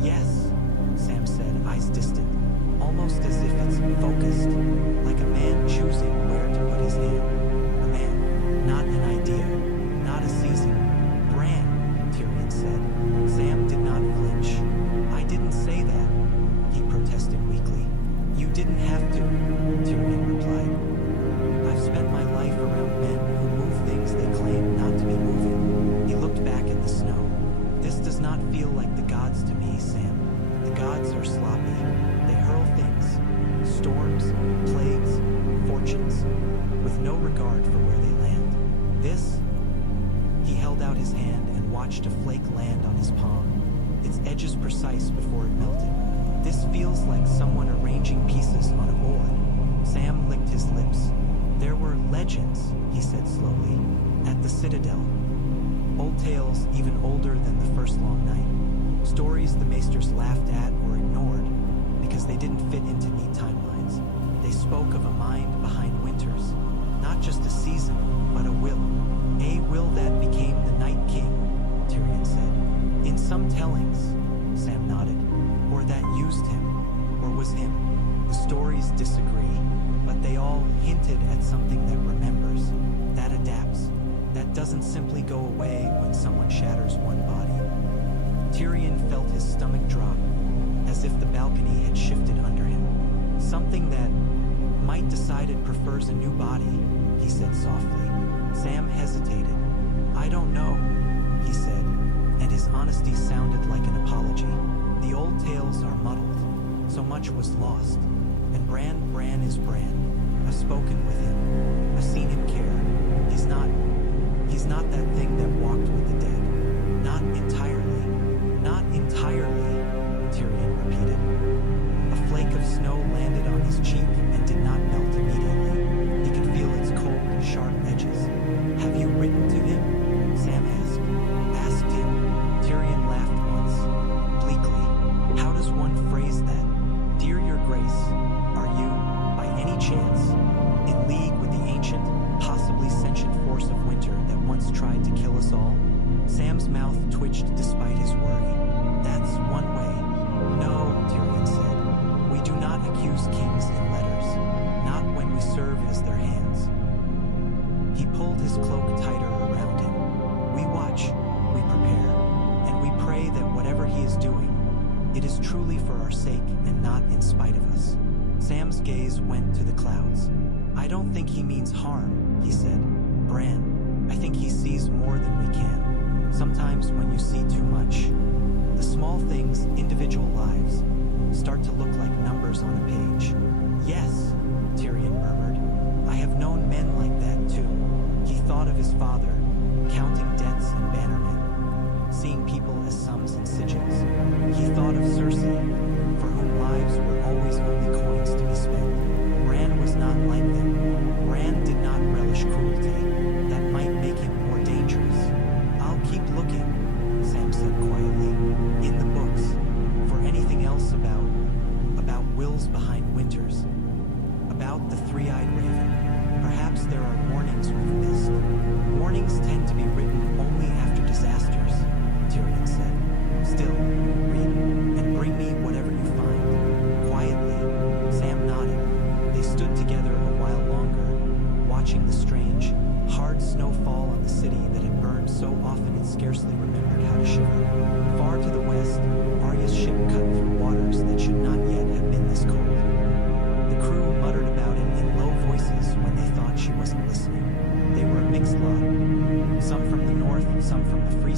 Yes, Sam said, eyes distant, almost as if it's focused, like a man choosing where to put his hand. A man, not an idea, not a season. Bran, Tyrion said. Sam did not flinch. I didn't say that, he protested weakly. You didn't have to, Tyrion replied. I've spent my life around men who move things they claim not to be moving. He looked back at the snow. This does not feel like the gods to me, Sam. The gods are sloppy. They hurl things, storms, plagues, fortunes, with no regard for where they land. This... He held out his hand and watched a flake land on his palm, its edges precise before it melted. This feels like someone arranging pieces on a board. Sam licked his lips. There were legends, he said slowly, at the Citadel. Old tales even older than the first long night. Stories the maesters laughed at or ignored because they didn't fit into neat timelines. They spoke of a mind behind winters, not just a season, but a will. A will that became the Night King, Tyrion said. In some tellings, Sam nodded, or that used him, or was him. The stories disagree, but they all hinted at something that remembers, that adapts, that doesn't simply go away when someone shatters one body. Tyrion felt his stomach drop, as if the balcony had shifted under him. Something that might decide it prefers a new body, he said softly. Sam hesitated. I don't know, he said, and his honesty sounded like an apology. The old tales are muddled. So much was lost. And Bran is Bran. I've spoken with him. I've seen him care. He's not that thing that walked with the dead. Not entirely. Not entirely, Tyrion repeated. A flake of snow landed on his cheek and did not melt immediately. He could feel its cold, sharp edges. Have you written to him? Sam asked. Asked him. Tyrion laughed once, bleakly. How does one phrase that? Dear your grace, are you, by any chance, in league with the ancient, possibly sentient force of winter that once tried to kill us all? Sam's mouth twitched despite his worry. That's one way. No, Tyrion said. We do not accuse kings in letters, not when we serve as their hands. He pulled his cloak tighter around him. We watch, we prepare, and we pray that whatever he is doing, it is truly for our sake and not in spite of us. Sam's gaze went to the clouds. I don't think he means harm, he said. Bran, I think he sees more than we can. Sometimes when you see too much, the small things, individual lives, start to look like numbers on a page. Yes, Tyrion murmured. I have known men like that too. He thought of his father, counting debts and bannermen, seeing people as sums and sigils. He thought of Cersei, for whom lives were always only coins to be spent. Bran was not like them. Bran did not relish cruelty. That might make him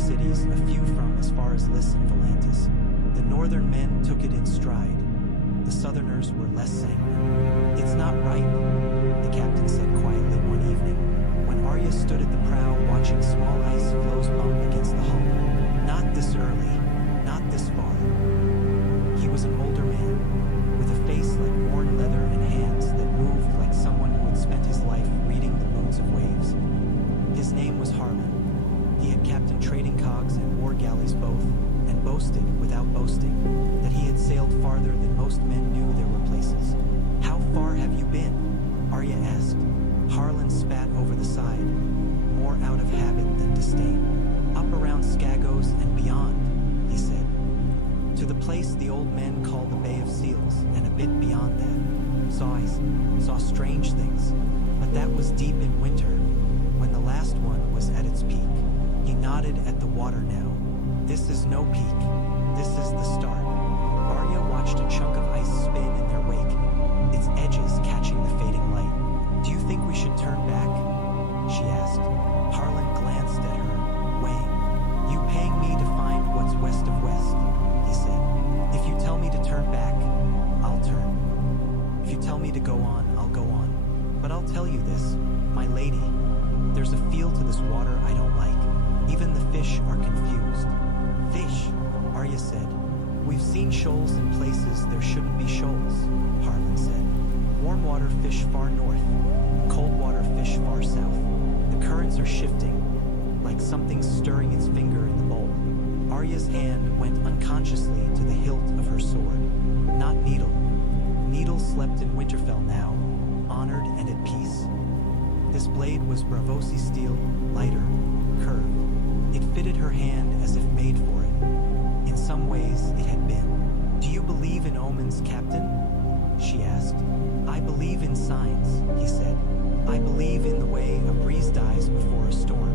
cities, a few from as far as Lys and Volantis. The northern men took it in stride. The southerners were less sanguine. "It's not right," the captain said quietly one evening, when Arya stood at the prow watching small ice floes bump against the hull. "Not this early, not this far." He was an older man, with a face like worn leather and hands that moved like someone who had spent his life reading the moods of waves. His name was Harlan. He had captained trading cogs and war galleys both, and boasted, without boasting, that he had sailed farther than most men knew there were places. "How far have you been?" Arya asked. Harlan spat over the side, more out of habit than disdain. "Up around Skagos and beyond," he said. "To the place the old men call the Bay of Seals, and a bit beyond that. Saw strange things, but that was deep in winter, when the last one was at its peak." He nodded at the water now. "This is no peak. This is the start." Arya watched a chunk of ice spin in their wake, its edges catching the fading light. "Do you think we should turn back?" she asked. Harlan glanced at her, weighing. "You paying me to find what's west of west," he said. "If you tell me to turn back, I'll turn. If you tell me to go on, I'll go on. But I'll tell you this, my lady, there's a feel to this water I don't like. Even the fish are confused." "Fish," Arya said. "We've seen shoals in places there shouldn't be shoals," Harlan said. "Warm water fish far north, cold water fish far south. The currents are shifting, like something's stirring its finger in the bowl." Arya's hand went unconsciously to the hilt of her sword. Not Needle. Needle slept in Winterfell now, honored and at peace. This blade was Bravosi steel, lighter, curved. It fitted her hand as if made for it. In some ways, it had been. "Do you believe in omens, Captain?" she asked. "I believe in signs," he said. "I believe in the way a breeze dies before a storm.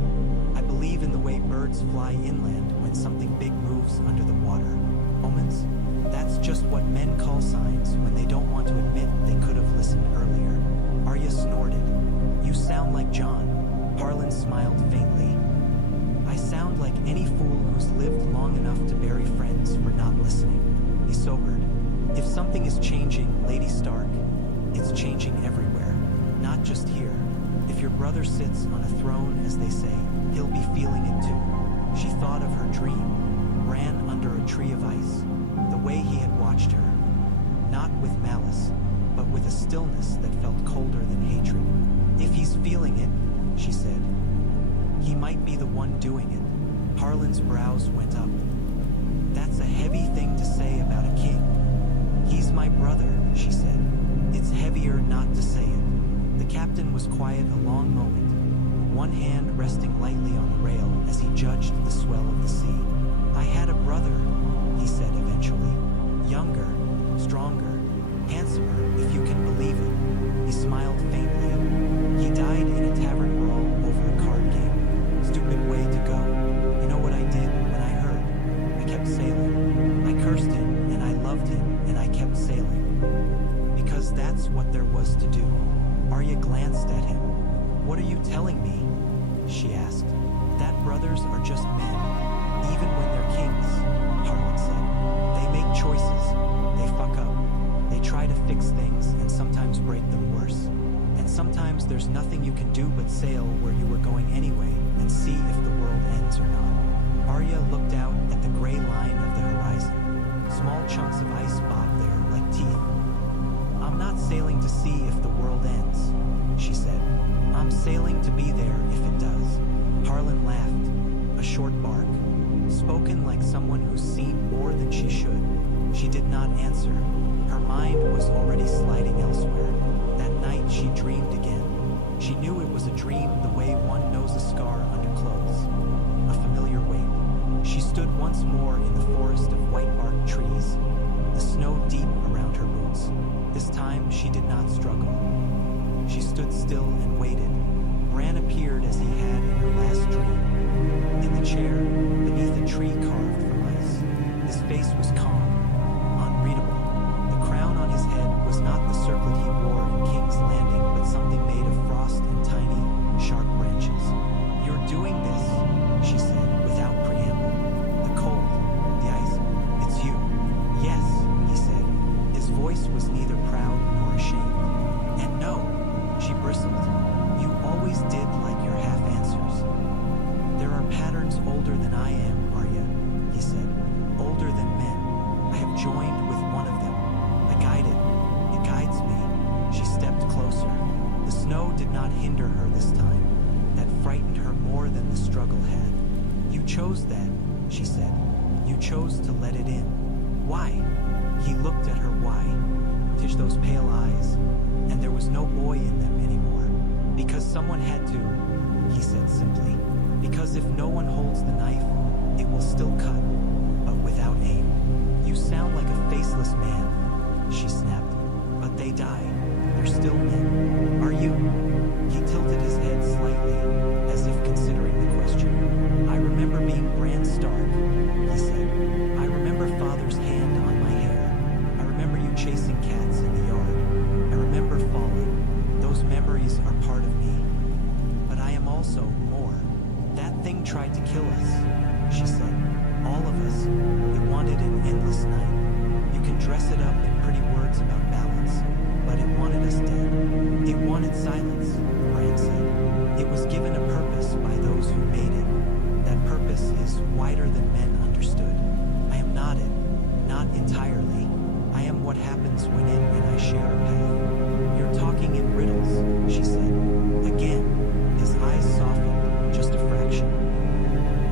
I believe in the way birds fly inland when something big moves under the water. Omens? That's just what men call signs when they don't want to admit they could have listened earlier." Arya snorted. "You sound like John." Harlan smiled faintly. "I sound like any fool who's lived long enough to bury friends for not listening." He sobered. "If something is changing, Lady Stark, it's changing everywhere, not just here. If your brother sits on a throne, as they say, he'll be feeling it too." She thought of her dream, Bran under a tree of ice, the way he had watched her, not with malice, but with a stillness that felt colder than hatred. "If he's feeling it," she said, "he might be the one doing it." Harlan's brows went up. "That's a heavy thing to say about a king." "He's my brother," she said. "It's heavier not to say it." The captain was quiet a long moment, one hand resting lightly on the rail as he judged the swell of the sea. "I had a brother," he said eventually. "Younger, stronger, handsomer, if you can believe it." He smiled faintly. "He died in a tavern brawl over a card game. Stupid way to go. You know what I did when I heard? I kept sailing. I cursed him, and I loved him, and I kept sailing. Because that's what there was to do." Arya glanced at him. "What are you telling me?" she asked. "That brothers are just men, even when they're kings," Harlan said. "They make choices. They fuck up. They try to fix things and sometimes break them worse. And sometimes there's nothing you can do but sail where you were going anyway and see if the world ends or not." Arya looked out at the gray line of the horizon. Small chunks of ice bobbed there like teeth. "I'm not sailing to see if the world ends," she said. "I'm sailing to be there if it does." Harlan laughed, a short bark, spoken like someone who's seen more than she should. She did not answer. Her mind was already sliding elsewhere. That night she dreamed again. She knew it was a dream the way one knows a scar under clothes. A familiar weight. She stood once more in the forest of white-barked trees, the snow deep around her boots. This time she did not struggle. She stood still and waited. Bran appeared as he had in her last dream. In the chair, beneath a tree carved from ice. His face was calm, unreadable. The crown on his head was not the circlet he wore in King's Landing, but something made of frost and tiny, sharp branches. "You're doing this," she said, without preamble. under her this time, that frightened her more than the struggle had. "You chose that," she said. "You chose to let it in. Why?" He looked at her. Why? To those pale eyes, and there was no boy in them anymore. "Because someone had to," he said simply. "Because if no one holds the knife, it will still cut, but without aim." "You sound like a faceless man," she snapped. "But they die. They're still men. Are you?" He tilted his head slightly, as if considering the question. "I remember being Bran Stark," he said. "I remember Father's hand on my hair. I remember you chasing cats in the yard. I remember falling. Those memories are part of me. But I am also more. That thing tried to kill us," she said. "All of us. It wanted an endless night. You can dress it up in pretty words about balance, but it wanted us dead. It wanted silence," Bran said. "It was given a purpose by those who made it. That purpose is wider than men understood. I am not it, not entirely. I am what happens when it and I share a path." "You're talking in riddles," she said. Again, his eyes softened, just a fraction.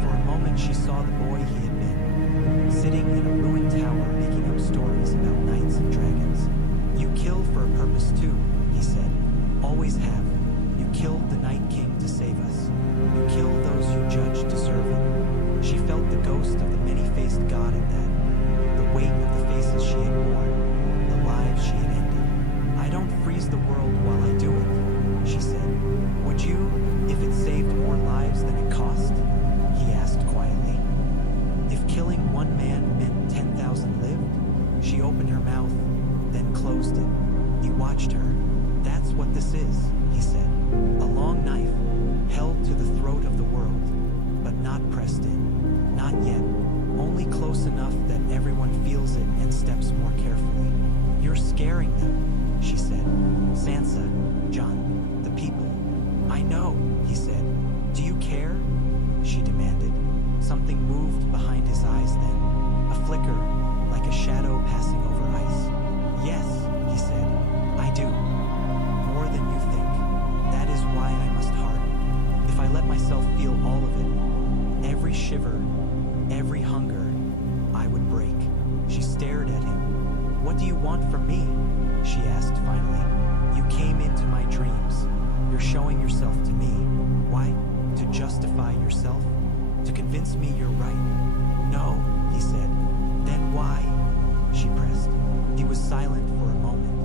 For a moment she saw the boy he had been, sitting in a ruined tower making up stories about knights and dragons. "You kill for a purpose too," he said. "Always have. You killed the Night King to save us. You killed those you judged deserve it." She felt the ghost of the many-faced god in that, the weight of the faces she had borne, the lives she had ended. "I don't freeze the world while I do it," she said. "Would you, if it saved more lives than it cost?" he asked quietly. "If killing one man meant 10,000 lived?" She opened her mouth, then closed it. He watched her. "That's what this is," he said. "A long knife, held to the throat of the world, but not pressed in. Not yet. Only close enough that everyone feels it and steps more carefully." "You're scaring them," she said. "Sansa, Jon, the people." "I know," he said. "Do you care?" she demanded. Something moved behind his eyes then, a flicker, like a shadow passing over ice. "Yes," he said, "I do. More than you think. That is why I must harden. If I let myself feel all of it, every shiver, every hunger, I would break." She stared at him. "What do you want from me?" she asked finally. "You came into my dreams. You're showing yourself to me. Why? To justify yourself? To convince me you're right?" "No," he said. "Then why?" she pressed. He was silent for a moment.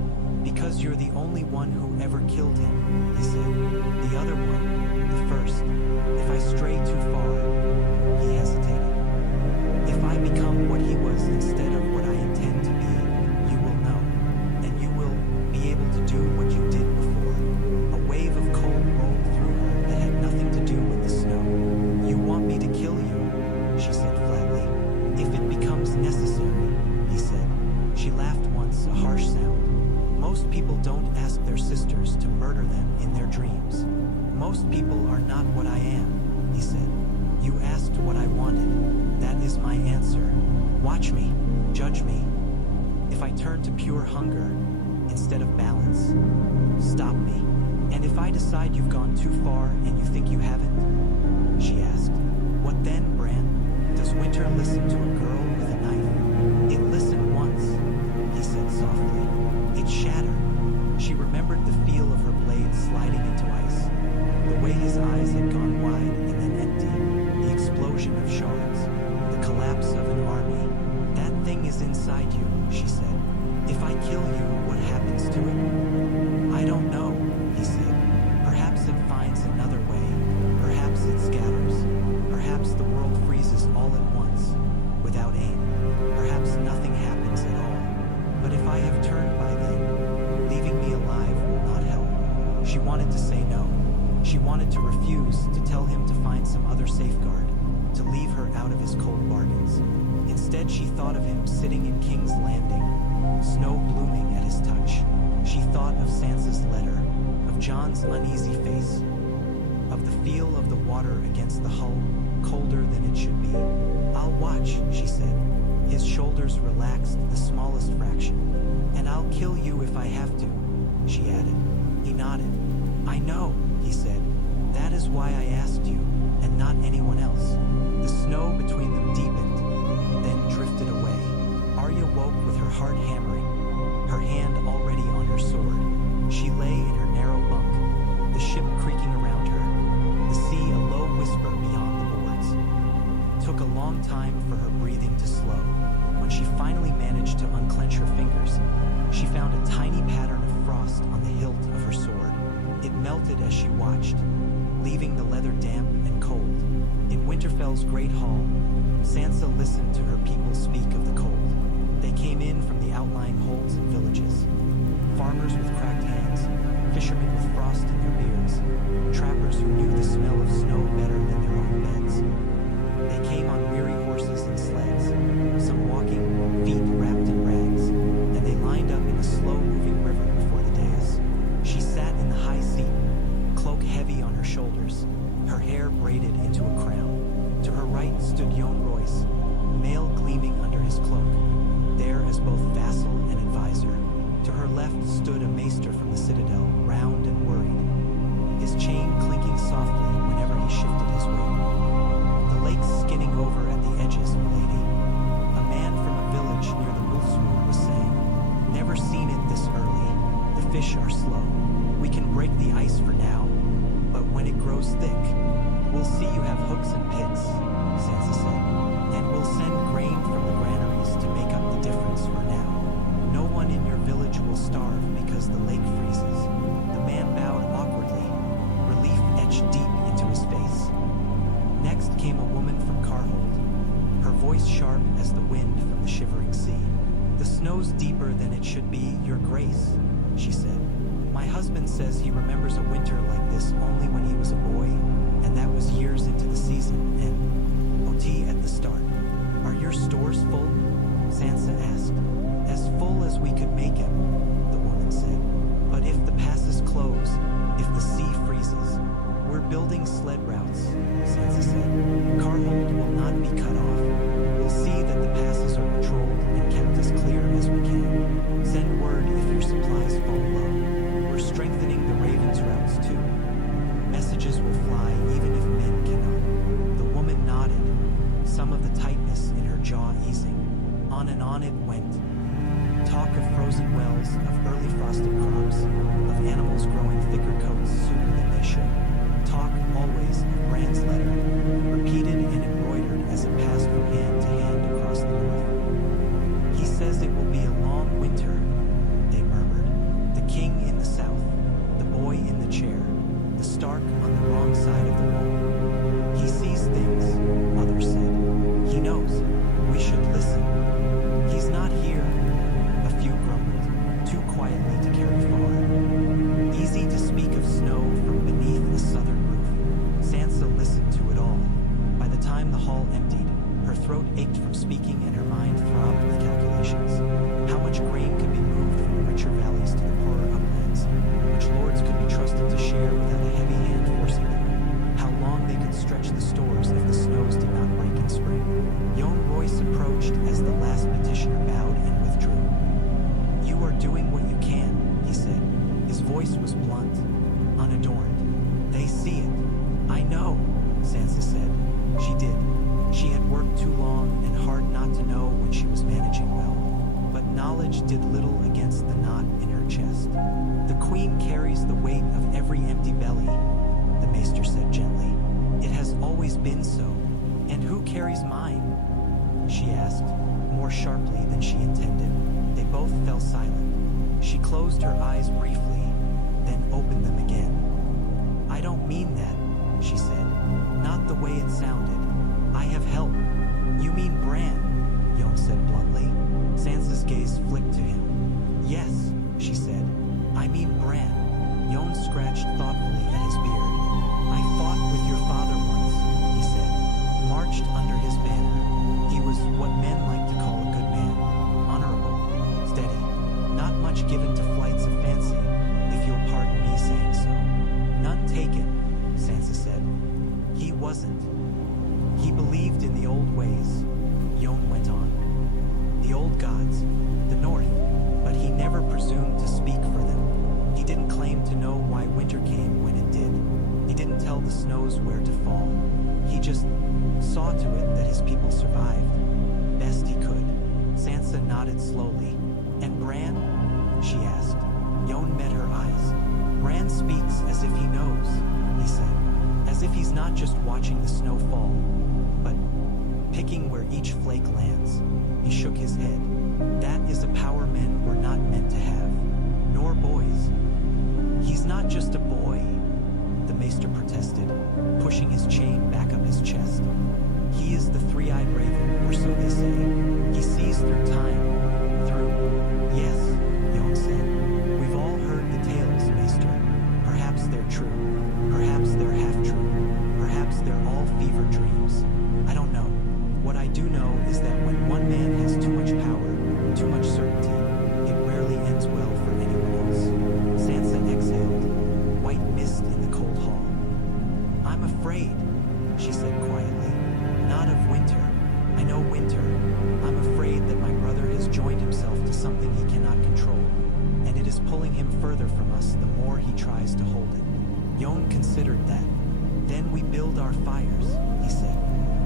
"Because you're the only one who ever killed him," he said. "The other one, the first. If I stray too far," he hesitated. "If I become what he was instead of what I intend to be, you will know. And you will be able to do what you did before." A wave of cold rolled through her that had nothing to do with the snow. "You want me to kill you?" she said flatly. "If it becomes necessary," he said. She laughed once, a harsh sound. "Most people don't ask their sisters to murder them in their dreams. Most people are not what I am," he said. "You asked what I wanted. That is my answer. Watch me, judge me. If I turn to pure hunger instead of balance, stop me. And if I decide you've gone too far and you think you haven't?" she asked. "What then, Bran? Does winter listen to a girl with a knife?" "It listened once," he said softly. "It shattered." She remembered the feel of her blade sliding into ice, the way his eyes had gone wide and then empty, the explosion of shards, the collapse of an army. "That thing is inside you," she said. "If I kill you, what happens to it?" "I don't know," he said. "Perhaps it finds another way. Perhaps it scatters. Perhaps the world freezes all at once, without aim. Perhaps nothing happens at all. But if I have turned by then, leaving me alive will not help." She wanted to say no. She wanted to refuse, to tell him to find some other safeguard, to leave her out of his cold bargains. Instead, she thought of him sitting in King's Landing, snow blooming at his touch. She thought of Sansa's letter, of Jon's uneasy face, of the feel of the water against the hull, colder than it should be. "I'll watch," she said. His shoulders relaxed the smallest fraction. "And I'll kill you if I have to," she added. He nodded. "I know," he said. That is why I asked you, and not anyone else. The snow between them deepened, then drifted away. Arya woke with her heart hammering, her hand already on her sword. She lay in her narrow bunk, the ship creaking around her, the sea a low whisper beyond the boards. It took a long time for her breathing to slow. When she finally managed to unclench her fingers, she found a tiny pattern of frost on the hilt of her sword. It melted as she watched, leaving the leather damp and cold. In Winterfell's great hall, Sansa listened to her people speak of the cold. They came in from the outlying holds and villages. Farmers with cracked hands, fishermen with frost in their beards, trappers who knew the smell of snow better than their own beds. They came on weary horses and sleds, some walking, feet wrapped in rags, and they lined up in a slow-moving river before the dais. She sat in the high seat, cloak heavy on her shoulders, her hair braided into a crown. To her right stood Yohn Royce, mail gleaming under his cloak, there as both vassal and advisor. To her left stood a maester from the citadel, round and worried, his chain clinking softly whenever he shifted his weight. The lake's skinning over at the edges, milady. A man from a village near the Wolfswood was saying, never seen it this early. The fish are slow. We can break the ice for now, but when it grows thick, we'll see you have hooks and picks, Sansa said, and we'll send grain from the granaries to make up the difference for now. No one in your village will starve because the lake freezes. The man bowed awkwardly, relief etched deep into his face. Next came a woman from Carhold, her voice sharp as the wind from the shivering sea. The snow's deeper than it should be, Your Grace, she said. My husband says he remembers a winter like this only when he was a boy, and that was years into the season, and OT at the start. Are your stores full? Sansa asked. As full as we could make him, the woman said. But if the passes close, if the sea freezes, we're building sled routes, Sansa said. Carhold will not be cut off. We'll see that the passes are patrolled and kept as clear as we can. Send word if your supplies fall low. We're strengthening the Ravens' routes too. Messages will fly even if men cannot. The woman nodded, some of the tightness in her jaw easing. On and on it went. Talk of frozen wells, of early frosted crops, of animals growing thicker coats sooner than they should. Talk always of Bran's letter, repeated and embroidered as it passed from hand to hand across the north. He says it will be a long winter, they murmured. The king in the south, the boy in the chair, the Stark on the wrong side of the wall. He sees things, others said. He knows. We should listen. He's not here, a few grumbled, too quietly to carry far. Easy to speak of snow from beneath a southern roof. Sansa listened to it all. By the time the hall emptied, her throat ached from speaking and her mind throbbed with calculations. How much grain could be moved from the richer valleys to the poorer uplands, which lords could be trusted to share without a heavy hand forcing them, how long they could stretch the stores if the snows did not break in spring. Yohn Royce approached as the last petitioner bowed and withdrew. You are doing what you can, he said. His voice was blunt, unadorned. They see it. I know, Sansa said. She did. She had worked too long and hard not to know when she was managing well. But knowledge did little against the knot in her chest. The queen carries the weight of every empty belly, the maester said gently. It has always been so. And who carries mine? She asked, more sharply than she intended. They both fell silent. She closed her eyes briefly, then opened them again. I don't mean that, she said. Not the way it sounded. I have help. You mean Bran, Yohn said bluntly. Sansa's gaze flicked to him. Yes, she said. I mean Bran. Yohn scratched thoughtfully at his beard. I fought with your father once, he said. Marched under his banner. He was what men like to call a good man. Honorable, steady, not much given to flights of fancy, if you'll pardon me saying so. None taken, Sansa said. He wasn't. He believed in the old ways, Yohn went on. The old gods, the North, but he never presumed to speak for them. He didn't claim to know why winter came when it did. He didn't tell the snows where to fall. He just saw to it that his people survived. Best he could. Sansa nodded slowly. And Bran? She asked. Yon met her eyes. Bran speaks as if he knows, he said. As if he's not just watching the snow fall, but picking where each flake lands. He shook his head. That is a power men were not meant to have, nor boys. He's not just a boy, the maester protested, pushing his chain back up his chest. He is the three-eyed raven, or so they say. He sees through time, through... Yes, Jon said. We've all heard the tales, maester. Perhaps they're true. Perhaps they're half-true. Perhaps they're all fever dreams. I don't know. What I do know is that when one man has too much power, too much certainty, it rarely ends well for anyone else. Sansa exhaled, white mist in the cold hall. I'm afraid, she said quietly. Not of winter. I know winter. I'm afraid that my brother has joined himself to something he cannot control, and it is pulling him further from us the more he tries to hold it. Jon considered that. Then we build our fires, he said.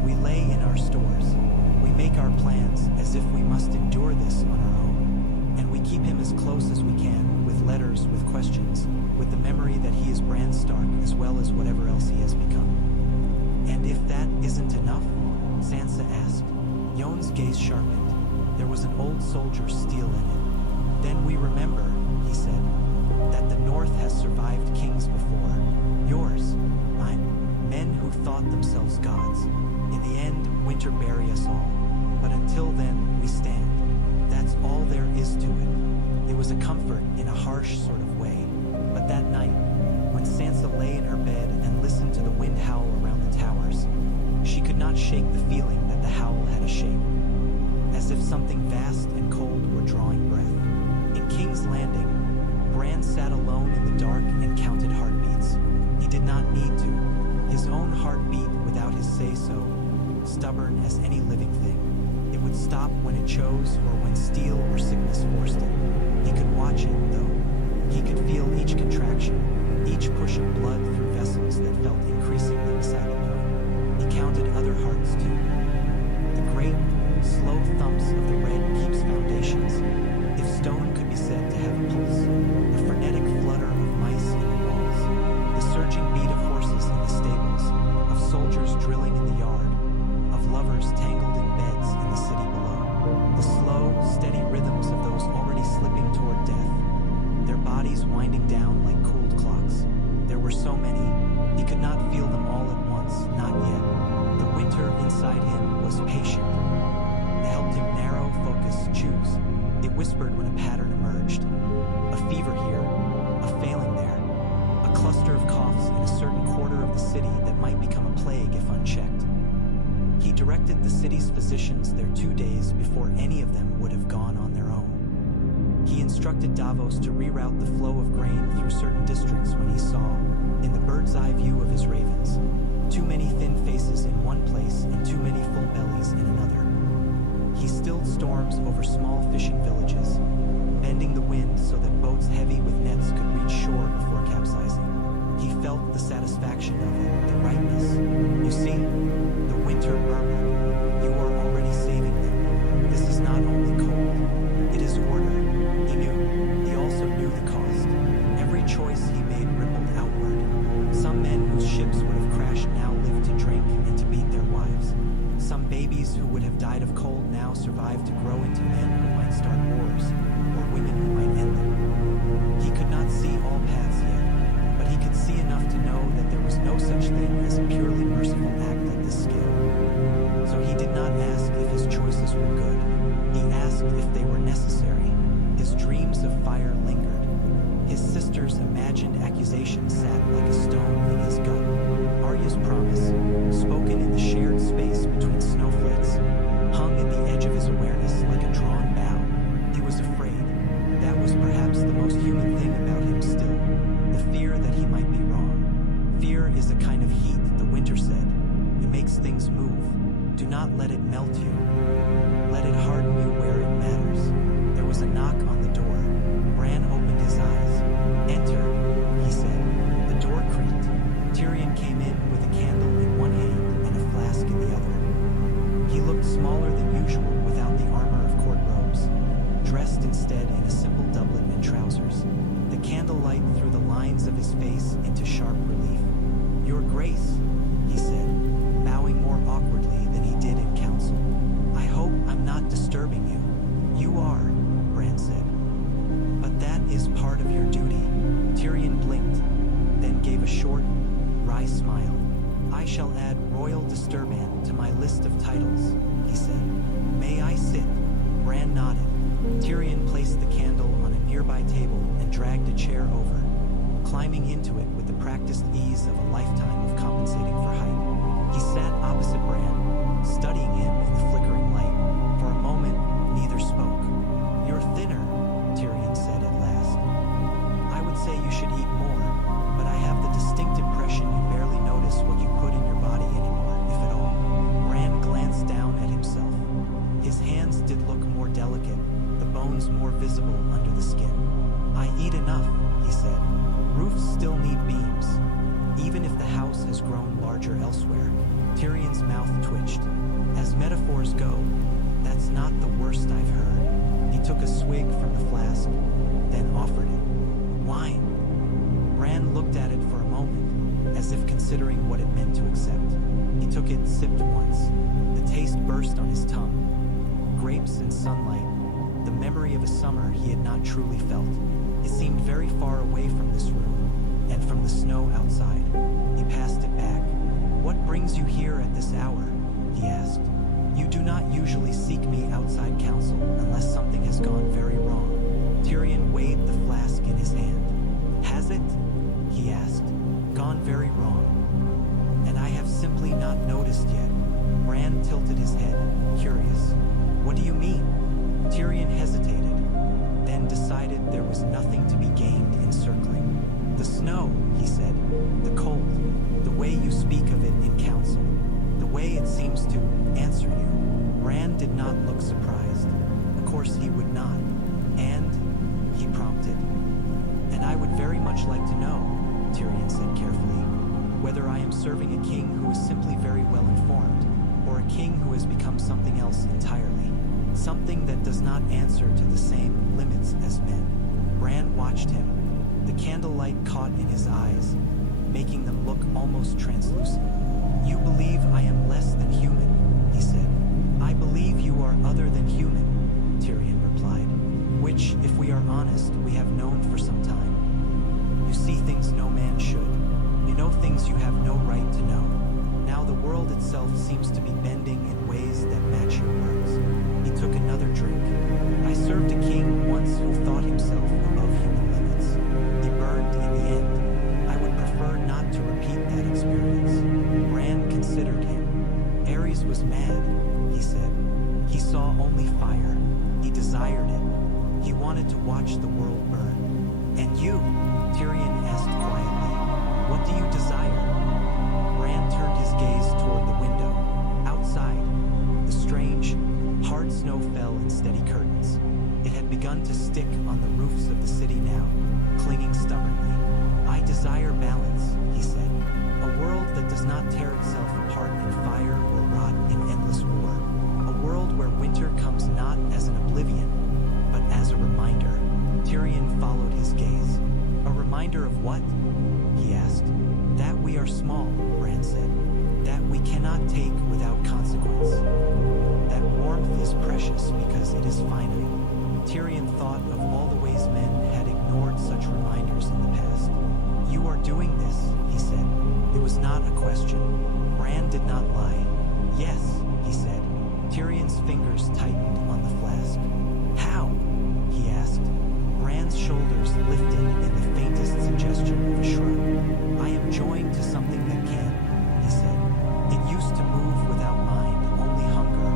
We lay in our stores. We make our plans as if we must endure this on our own. And we keep him as close as we can, with letters, with questions, with the memory that he is Bran Stark as well as whatever else he has become. And if that isn't enough? Sansa asked. Jon's gaze sharpened. There was an old soldier's steel in it. Then we remember, he said, that the North has survived kings before. Yours, mine, men who thought themselves gods. In the end, winter bury us all. But until then, we stand. That's all there is to it. It was a comfort in a harsh sort of way. But that night, when Sansa lay in her bed and listened to the wind howl around the towers, she could not shake the feeling that the howl had a shape. As if something vast and cold were drawing breath. In King's Landing, Bran sat alone in the dark and counted heartbeats. He did not need to. His own heart beat without his say-so, stubborn as any living thing. It would stop when it chose or when steel or sickness forced it. He could watch it, though. He could feel each contraction, each push of blood through vessels that felt increasingly beside the point. He counted other hearts, too. The great, slow thumps of the red keep's foundations. If stone could be said to have a pulse, the frenetic flutter of mice in the walls, the surging beat of horses in the stables, of soldiers drilling in the yard, of lovers tangled in beds in the city below, the slow, steady rhythms of those already slipping toward death, their bodies winding down like cooled clocks. There were so many, he could not feel them all at once, not yet. The winter inside him was patient. It helped him narrow, focus, choose. It whispered when a pattern emerged. A fever here, a failing there, a cluster of coughs in a certain quarter of the city that might become a plague if unchecked. He directed the city's physicians there 2 days before any of them would have gone on their own. He instructed Davos to reroute the flow of grain through certain districts when he saw, in the bird's eye view of his ravens, too many thin faces in one place and too many full bellies in another. He stilled storms over small fishing villages, bending the wind so that boats heavy with nets could reach shore before capsizing. He felt the satisfaction of it, the rightness. You see, the winter murmured, you are already saving them. This is not only cold, it is order. He knew. He also knew the cost. Every choice he made rippled outward. Some men whose ships would have crashed now lived to drink and to beat their wives. Some babies who would have died of cold now survived to grow into men who might start wars, or women who might end them. He could not see all paths yet, but he could see enough to know that there was no such thing as a purely merciful act at this scale. So he did not ask if his choices were good. He asked if they were necessary. His dreams of fire lingered. His sister's imagined accusation sat like a stone in his gut. Arya's promise, spoken in the shared space between snowflakes, hung at the edge of his awareness like a drawn bow. He was afraid. That was perhaps the most human thing about him still. The fear that he might be wrong. Fear is a kind of heat, the winter said. It makes things move. Do not let it melt you. Let it harden you where it matters. There was a knock on the door. Bran opened his eyes. Enter, he said. The door creaked. Tyrion trousers. The candlelight threw the lines of his face into sharp relief. "Your Grace," he said, bowing more awkwardly than he did in council. "I hope I'm not disturbing you." "You are," Bran said. "But that is part of your duty." Tyrion blinked, then gave a short, wry smile. "I shall add Royal Disturban to my list of titles," he said. "May I sit?" Bran nodded. Tyrion placed the candle on a nearby table and dragged a chair over, climbing into it with the practiced ease of a lifetime of compensating for height. He sat opposite Bran, studying him in the flickering light. For a moment, neither spoke. "You're thinner," Tyrion said at last. "I would say you should eat more, but I have the distinct impression you barely notice what you put in your body anymore, if at all." Bran glanced down at himself. His hands did look more delicate, the bones more visible under the skin. "I eat enough," he said. "Roofs still need beams, even if the house has grown larger elsewhere." Tyrion's mouth twitched. "As metaphors go, that's not the worst I've heard." He took a swig from the flask, then offered it. "Wine." Bran looked at it for a moment, as if considering what it meant to accept. He took it, sipped once. The taste burst on his tongue. Grapes and sunlight, the memory of a summer he had not truly felt. It seemed very far away from this room, and from the snow outside. He passed it back. "What brings you here at this hour?" he asked. "You do not usually seek me outside council unless something has gone very wrong." Tyrion weighed the flask in his hand. "Has it?" he asked. "Gone very wrong? And I have simply not noticed yet." Bran tilted his head, curious. "What do you mean?" Tyrion hesitated, then decided there was nothing to be gained in circling. "The snow," he said. "The cold. The way you speak of it in council. The way it seems to answer you." Bran did not look surprised. Of course he would not. "And?" he prompted. "And I would very much like to know," Tyrion said carefully, "whether I am serving a king who is simply very well informed, or a king who has become something else entirely. Something that does not answer to the same limits as men." Bran watched him. The candlelight caught in his eyes, making them look almost translucent. "You believe I am less than human," he said. "I believe you are other than human," Tyrion replied. "Which, if we are honest, we have known for some time. You see things no man should. You know things you have no right to know. Now the world itself seems to be bending in ways that match your words." He took another drink. "I served a king once who thought himself above human limits. He burned in the end. I would prefer not to repeat that experience." Bran considered him. "Ares was mad," he said. "He saw only fire. He desired it. He wanted to watch the world burn." "And you?" Tyrion asked quietly. "What do you desire?" Bran turned his gaze toward the window. Outside, the strange, hard snow fell in steady curtains. It had begun to stick on the roofs of the city now, clinging stubbornly. "I desire balance," he said. "A world that does not tear itself apart in fire or rot in endless war. A world where winter comes not as an oblivion, but as a reminder." Tyrion followed his gaze. "A reminder of what?" he asked. "That we are small," Bran said. "That we cannot take without consequence. That warmth is precious because it is finite." Tyrion thought of all the ways men had ignored such reminders in the past. "You are doing this," he said. It was not a question. Bran did not lie. "Yes," he said. Tyrion's fingers tightened on the flask. "How?" he asked. Bran's shoulders lifted in the faintest suggestion of a shrug. "I am joined to something that can," he said. "It used to move without mind, only hunger.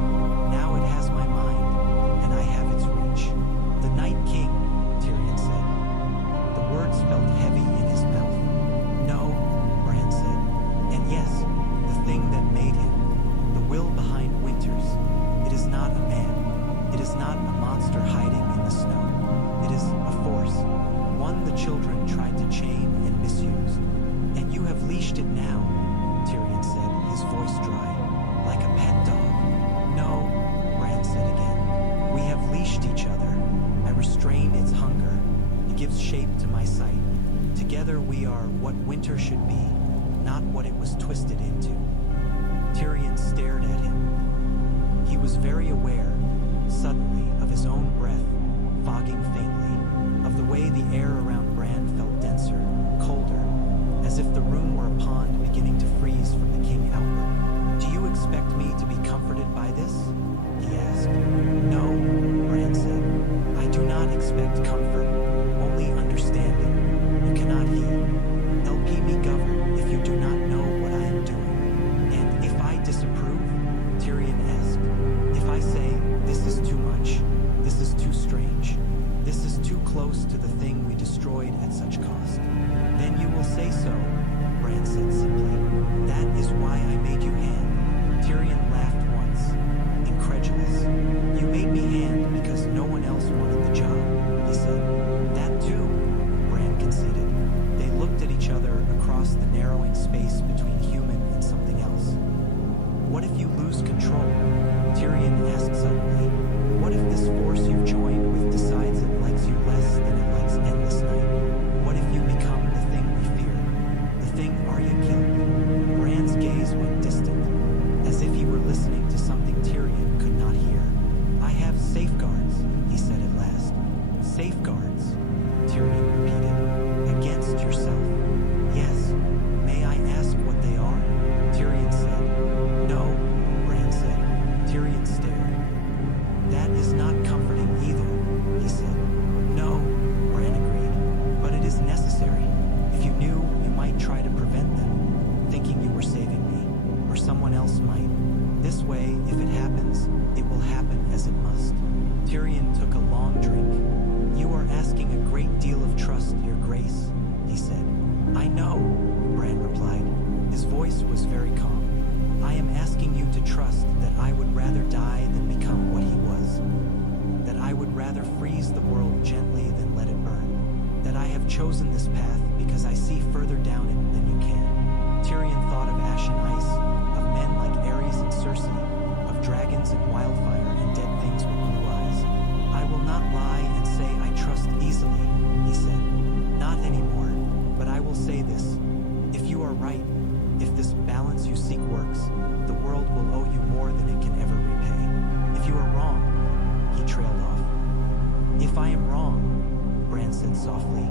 Now it has my mind, and I have its reach." "The Night King," Tyrion said. The words felt heavy in his mouth. "No," Bran said. "And yes, the thing that made him, the will behind winters. It is not a man. It is not a monster hiding in the snow. It is a force, one the children tried to chain and misused. And you have leashed it now," Tyrion said, his voice dry, "like a pet dog." "No," Bran said again. "We have leashed each other. I restrain its hunger. Together we are what winter should be, not what it was twisted into. Tyrion stared at him. He was very aware, suddenly, of his own breath, fogging faintly, of the way the air around Bran felt denser, colder, as if the room were a pond beginning to freeze from the king outward. "Do you expect me to be comforted by this?" he asked. "No," Bran said. "I do not expect comfort, only understanding. You cannot heed. LP me govern if you do not know what I am doing. And if I disapprove," Tyrion asked, "if I say, this is too much, this is too strange, this is too close to the thing we destroyed at such cost, then you will say so," Bran said simply. "That is why I made you hand." Tyrion laughed once, incredulous. "You made me hand because no one else wanted the job," he said. "That too," Bran conceded. They looked at each other across the narrowing space between human and something else. "What if you lose control?" Tyrion asked suddenly. "What if this force you've joined with decides it likes you less than it likes endless night? What if you become the thing we fear? The thing Arya killed?" Bran's gaze went distant, as if he were listening to something Tyrion could not hear. "I have safeguards," he said at last. "Safeguards," Tyrion repeated. "Against yourself." "Yes. May I ask what they are?" Tyrion said. "No," Bran said. Tyrion stared. "That is not comforting either," he said. "No," Bran agreed. "But it is necessary. If you knew, you might try to prevent them, thinking you were saving me, or someone else might. This way, if it happens, it will happen as it must." Tyrion took a long drink. "You are asking a great deal of trust, Your Grace," he said. "I know," Bran replied. His voice was very calm. "I am asking you to trust that I would rather die than become what he was. That I would rather freeze the world gently than let it burn. That I have chosen this path because I see further down it than you can." Tyrion thought of ashen ice, of men like Ares and Cersei, of dragons and wildfire and dead things with blue eyes. "I will not lie and say I trust easily," he said. "Not anymore, but I will say this. If you are right, if this balance you seek works, the world will owe you more than it can ever repay. If you are wrong," he trailed off. "If I am wrong," Bran said softly,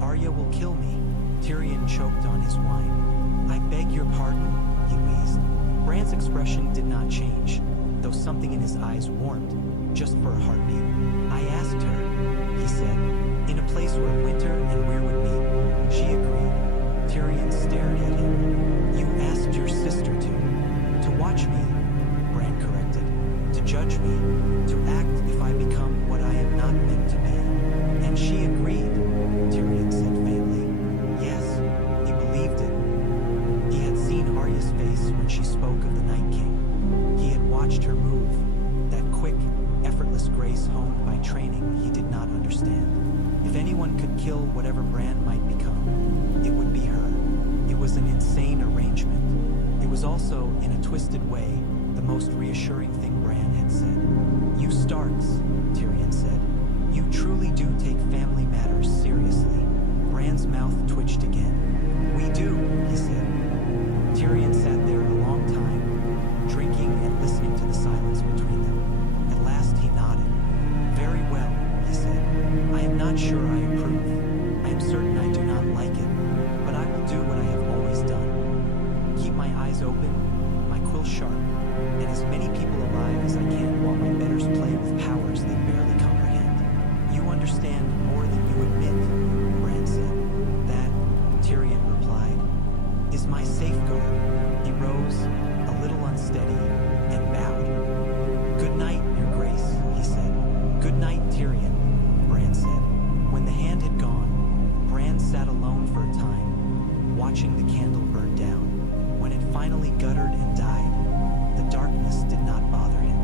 "Arya will kill me." Tyrion choked on his wine. "I beg your pardon," he wheezed. Bran's expression did not change, though something in his eyes warmed, just for a heartbeat. "I asked her," he said, "in a place where winter and Weir would meet. She agreed." Tyrion stared at him. "You asked your sister to watch me," Bran corrected, "to judge me, to act if I become what I am not meant to be. And she agreed," Tyrion said faintly. Yes, he believed it. He had seen Arya's face when she spoke of the Night King. He had watched her move, that quick, effortless grace honed by training he did not understand. If anyone could kill whatever Bran might become, it would be her. It was an insane arrangement. It was also, in a twisted way, the most reassuring thing Bran had said. "You Starks," Tyrion said, "you truly do take family matters seriously." Bran's mouth twitched again. "We do," he said. Tyrion sat there a long time, drinking and listening to the silence between them. At last he nodded. "Very well," he said. "I am not sure I approve. I am certain I do not like it, but I will do what I have always done. Keep my eyes open, my quill sharp, and as many people alive as I can while my betters play with powers they barely comprehend. You understand more than you admit," Bran said. "That," Tyrion replied, "is my safeguard." He rose, a little unsteady, and bowed. "Good night, Your Grace," he said. "Good night, Tyrion," Bran said. When the hand had gone, Bran sat alone for a time, watching the candle burn down. When it finally guttered and died, the darkness did not bother him.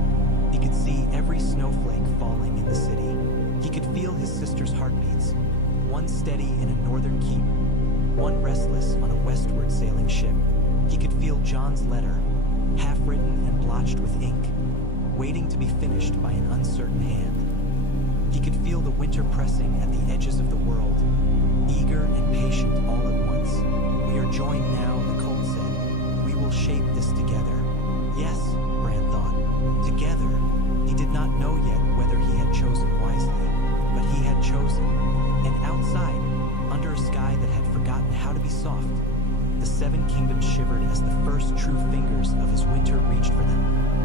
He could see every snowflake falling in the city. He could feel his sister's heartbeats, one steady in a northern keep, one restless on a westward sailing ship. He could feel Jon's letter, half-written and blotched with ink, waiting to be finished by an uncertain hand. He could feel the winter pressing at the edges of the world, eager and patient all at once. "We are joined now," the cold said. "We will shape this together." Yes, Bran thought. Together. He did not know yet whether he had chosen wisely, but he had chosen. And outside, under a sky that had forgotten how to be soft, the seven kingdoms shivered as the first true fingers of his winter reached for them.